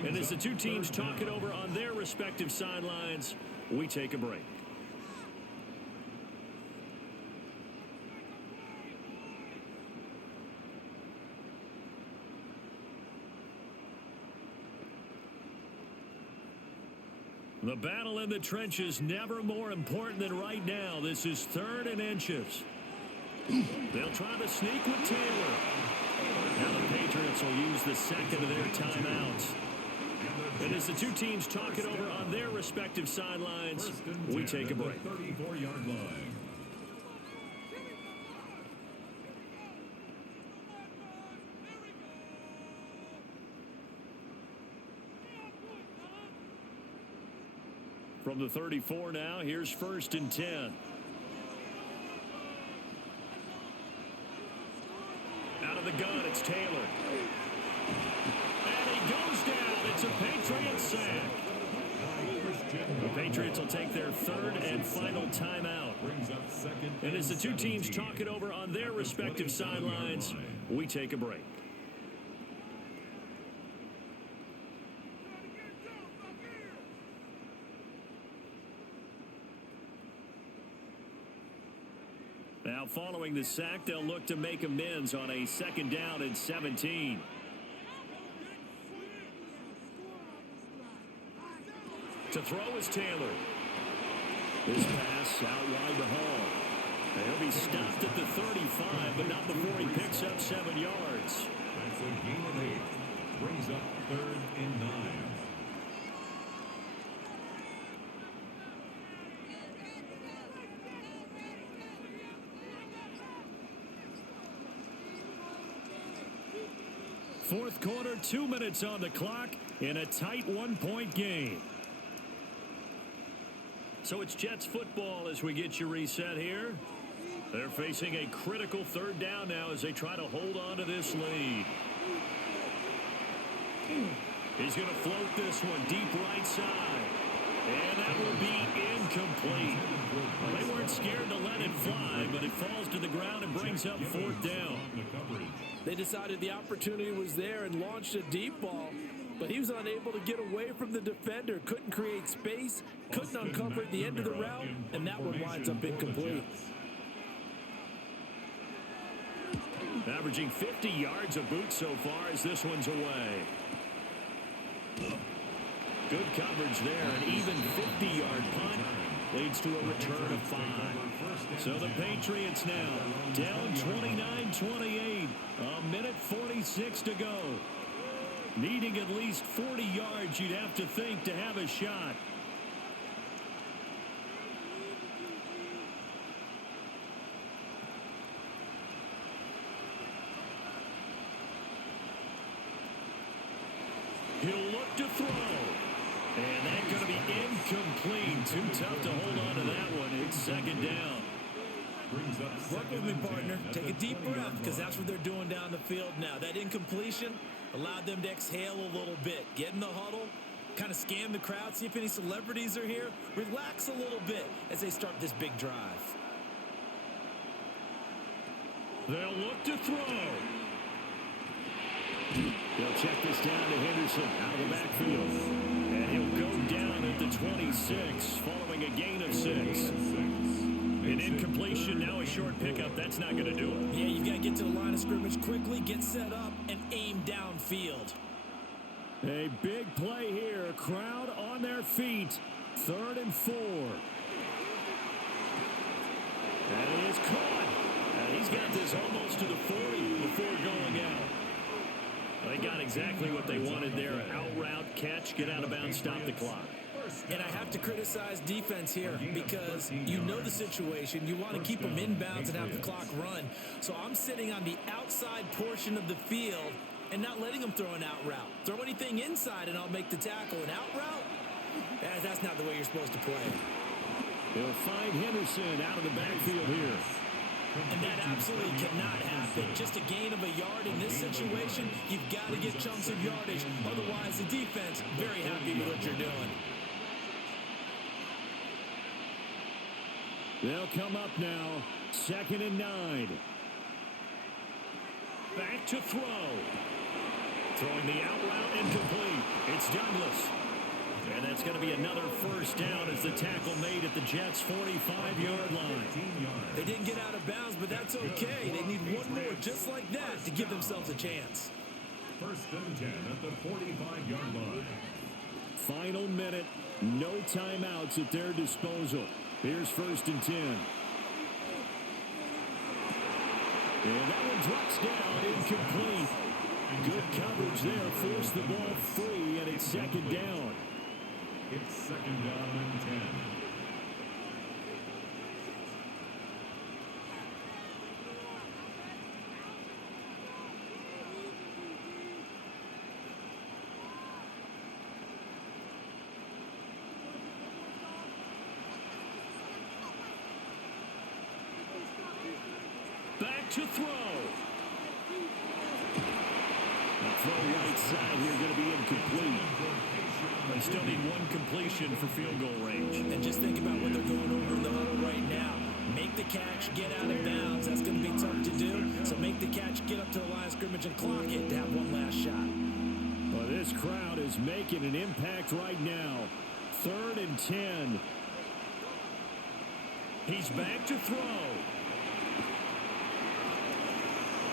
And as the two teams talk it over on their respective sidelines, we take a break. The battle in the trenches never more important than right now. This is 3rd and inches. They'll try to sneak with Taylor. Now the Patriots will use the 2nd of their timeouts. And as the two teams talk it over on their respective sidelines, we take a break. 34-yard line. From the 34 now, here's 1st and 10. Out of the gun, it's Taylor. And he goes down. It's a Patriots sack. The Patriots will take their 3rd and final timeout. And as the two teams talk it over on their respective sidelines, we take a break. Now, following the sack, they'll look to make amends on a 2nd down and 17. To throw is Taylor. This pass out wide to Hall. He'll be stopped at the 35, but not before he picks up 7 yards. That's a gain of 8. Brings up 3rd and 9. Fourth quarter, 2 minutes on the clock in a tight 1-point game. So it's Jets football as we get you reset here. They're facing a critical 3rd down now as they try to hold on to this lead. He's going to float this one deep right side. And that will be incomplete. Well, they weren't scared to let it fly, but it falls to the ground and brings up 4th down. They decided the opportunity was there and launched a deep ball, but he was unable to get away from the defender, couldn't create space, couldn't uncover at the end of the route, and that one winds up incomplete. Averaging 50 yards a boot so far as this one's away. Good coverage there. An even 50-yard punt leads to a return of 5. So the Patriots now down 29-28. A minute 46 to go. Needing at least 40 yards, you'd have to think, to have a shot. He'll look to throw. And that's going to be incomplete. Too tough to hold on to that one. It's 2nd down. Work with me, partner. Take a deep breath, because that's what they're doing down the field now. That incompletion allowed them to exhale a little bit. Get in the huddle, kind of scan the crowd, see if any celebrities are here. Relax a little bit as they start this big drive. They'll look to throw. They'll check this down to Henderson out of the backfield. And he'll go down at the 26 following a gain of 6. An incompletion, now a short pickup. That's not going to do it. Yeah, you've got to get to the line of scrimmage quickly, get set up, and aim downfield. A big play here. Crowd on their feet. 3rd and 4. And he is caught. And he's got this almost to the 40 before going out. They got exactly what they wanted there. Out route, catch, get out of bounds, stop the clock. And I have to criticize defense here because you know the situation. You want to keep them inbounds and have the clock run. So I'm sitting on the outside portion of the field and not letting them throw an out route. Throw anything inside and I'll make the tackle. An out route? That's not the way you're supposed to play. They'll find Henderson out of the backfield here. And that absolutely cannot happen. Just a gain of a yard in this situation, you've got to get chunks of yardage. Otherwise, the defense, very happy with what you're doing. They'll come up now. 2nd and 9. Back to throw. Throwing the out route incomplete. It's Douglas. And that's going to be another first down as the tackle made at the Jets' 45-yard line. They didn't get out of bounds, but that's okay. They need one more just like that to give themselves a chance. 1st and 10 at the 45-yard line. Final minute. No timeouts at their disposal. Here's 1st and 10. And that one drops down, incomplete. Good coverage there, forced the ball free, and it's 2nd down. It's 2nd down and 10. Back to throw. The throw right side here going to be incomplete. They still need one completion for field goal range. And just think about what they're going over in the huddle right now. Make the catch, get out of bounds. That's going to be tough to do. So make the catch, get up to the line of scrimmage, and clock it to have one last shot. Well, this crowd is making an impact right now. 3rd and 10. He's back to throw.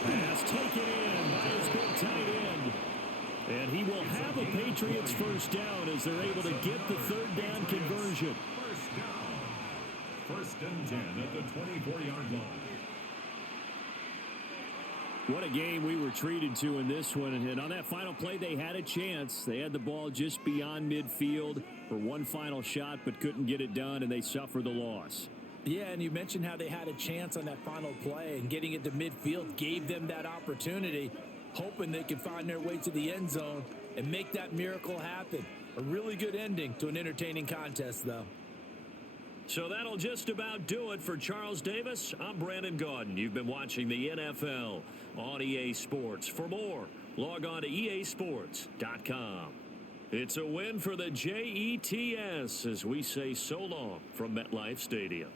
Pass taken in by his big tight end. And he will have a Patriots first down as they're able to get the 3rd down conversion. First down. 1st and 10 at the 24-yard line. What a game we were treated to in this one. And on that final play, they had a chance. They had the ball just beyond midfield for one final shot, but couldn't get it done, and they suffer the loss. Yeah, and you mentioned how they had a chance on that final play, and getting it to midfield gave them that opportunity, hoping they could find their way to the end zone and make that miracle happen. A really good ending to an entertaining contest, though. So that'll just about do it for Charles Davis. I'm Brandon Gaudin. You've been watching the NFL on EA Sports. For more, log on to easports.com. It's a win for the Jets as we say so long from MetLife Stadium.